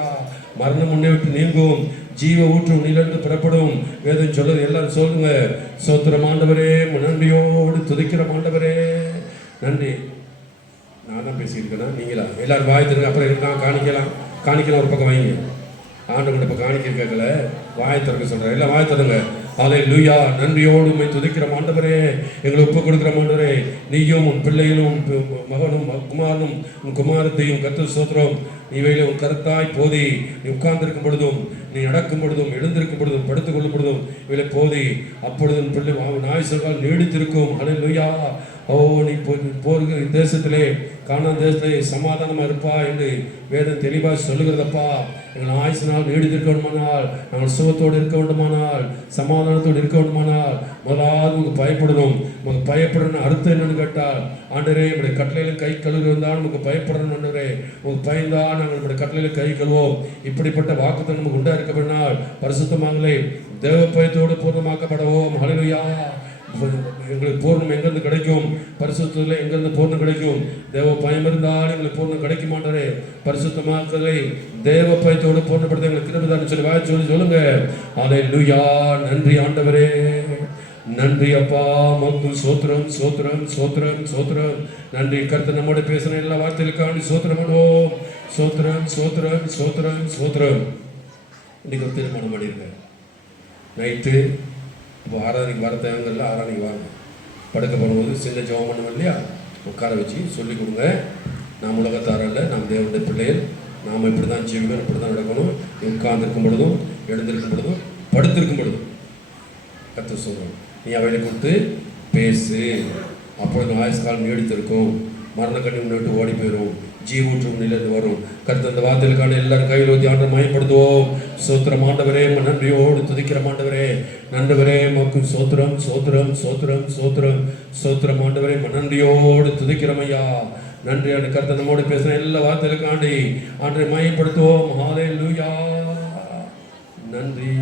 மரணம் உன்னை விட்டு நீங்கும், ஜீவ ஊற்றும் நீலிருந்து புறப்படும். வேதம் சொல்லுது, எல்லாரும் சொல்லுங்க. சோத்திரம் ஆண்டவரே, நன்றியோடு துதிக்கிற ஆண்டவரே நன்றி. நான் தான் பேசியிருக்கேன், நீங்களா? எல்லாரும் வாய் தருங்க. அப்புறம் இருக்கான் காணிக்கலாம் ஒரு பக்கம் வைங்க. ஆண்டவன் இப்போ காணிக்க கேட்கல, வாய் திறக்க சொல்கிறேன். எல்லாம் வாய் தருங்க. ஹல்லேலூயா. நன்றியோடு உம்மை துதிக்கிற ஆண்டவரே, எங்களை ஒப்பு கொடுக்கிற ஆண்டவரே, நீயும் உன் பிள்ளைகளும் மகனும் குமாரனும் உன் குமாரத்தையும் கர்த்தர் ஸ்தோத்திரம். நீ இவையில உன் கருத்தாய் போதி, நீ உட்கார்ந்திருக்கும் பொழுதும், நீ நடக்கும் பொழுதும், எழுந்திருக்கும் பொழுதும், படுத்துக் கொள்ளும் பொழுதும் இவையில போதி. அப்பொழுது உன் பிள்ளை நாய்சல்கால் நீடித்திருக்கும். ஹல்லேலூயா. ஓ, நீ போகிற தேசத்திலே, கானான் தேசத்திலே சமாதானமா இருப்பா என்று வேதம் தெளிவாக சொல்லுகிறதப்பா. எங்கள் ஆயுசு நாள் நீடித்திருக்க வேண்டுமானால், நாங்கள் சுகத்தோடு இருக்க வேண்டுமானால், சமாதானத்தோடு இருக்க வேண்டுமானால் முதலாவது உங்களுக்கு பயப்படணும். உங்களுக்கு பயப்படணும் அர்த்தம் என்னன்னு கேட்டால், ஆண்டவரே இப்படி கட்டளையில கை கழுவி வந்தால் உங்களுக்கு பயப்படணும். ஆண்டவரே உங்களுக்கு பயந்தால் நாங்கள் இப்படி கட்டளையில கை கழுவோம். இப்படிப்பட்ட வாக்குத்தம் நமக்கு உண்டா இருக்க வேண்டால் பரிசுத்தமாகலே தேவ பயத்தோடு பூர்ணமாக்கப்படுவோம். ஹல்லேலூயா. எங்களுக்கு பூர்ணம் எங்கிருந்து கிடைக்கும்? பரிசுத்தத்தில் எங்கிருந்து பூர்ணம் கிடைக்கும்? தேவ பயம் இருந்தால் எங்களுக்கு பூர்ணம் கிடைக்க மாட்டாரே. பரிசுத்தமாக்கலை தேவ பயத்தோடு பூர்ணப்படுத்த எங்களுக்கு கிருபைதான் சொல்லி வாய் சொல்லி சொல்லுங்க. ஹல்லேலூயா. நன்றி ஆண்டவரே, நன்றி அப்பா. மக்கு சோத்திரம் சோத்திரம் சோத்திரம் சோத்திரம். நன்றி கர்த்தர் நம்மோட பேசின எல்லா வார்த்தைகளுக்காண்டி சோத்திரம் பண்ணுவோம். சோத்திரம் சோத்திரம் சோத்திரம் சோத்திரம். இன்னைக்கு ஒரு திருமணம் பண்ணியிருக்கேன். நைட்டு இப்போ ஆராதனைக்கு வர தேவைங்கள்ல ஆராதனைக்கு வாங்க. படுக்க போகும்போது சின்ன ஜெபம் பண்ணுவோம் இல்லையா, உட்கார வச்சு சொல்லிக் கொடுங்க. நாம் உலகத்தாரல்ல, நாம் தேவனுடைய பிள்ளைகள், நாம் இப்படி தான் ஜீவிக்கணும், இப்படி தான் நடக்கணும். உட்கார்ந்துருக்கும் பொழுதும், எழுந்திருக்கும் பொழுதும், படுத்திருக்கும் பொழுதும் கர்த்தர் சொல்கிறோம், நீ அவையில கொடுத்து பேசு. அப்பொழுது ஆயுஷ்காலம் நீடித்திருக்கும், மரண கண்ணி விட்டு ஓடி போயிடும், ஜீவூற்றும் நிலைந்து வரும். கர்த்தர் அந்த வார்த்தைகளுக்கான எல்லாரும் கையில் ஊற்றி ஆண்டை மயப்படுத்துவோம். சோத்திரம் ஆண்டவரே, நன்றியோடு துதிக்கிற ஆண்டவரே, நன்றவரே மக்கு சோத்திரம் சோத்திரம் சோத்திரம் சோத்திரம் சோத்திரம். ஆண்டவரே நன்றியோடு துதிக்கிறோம் ஐயா. நன்றி ஆண்டு கர்த்தர் நம்மோடு பேசுகிற எல்லா வார்த்தைகளுக்காண்டி ஆண்டை மயப்படுத்துவோம். ஹல்லேலூயா. நன்றி.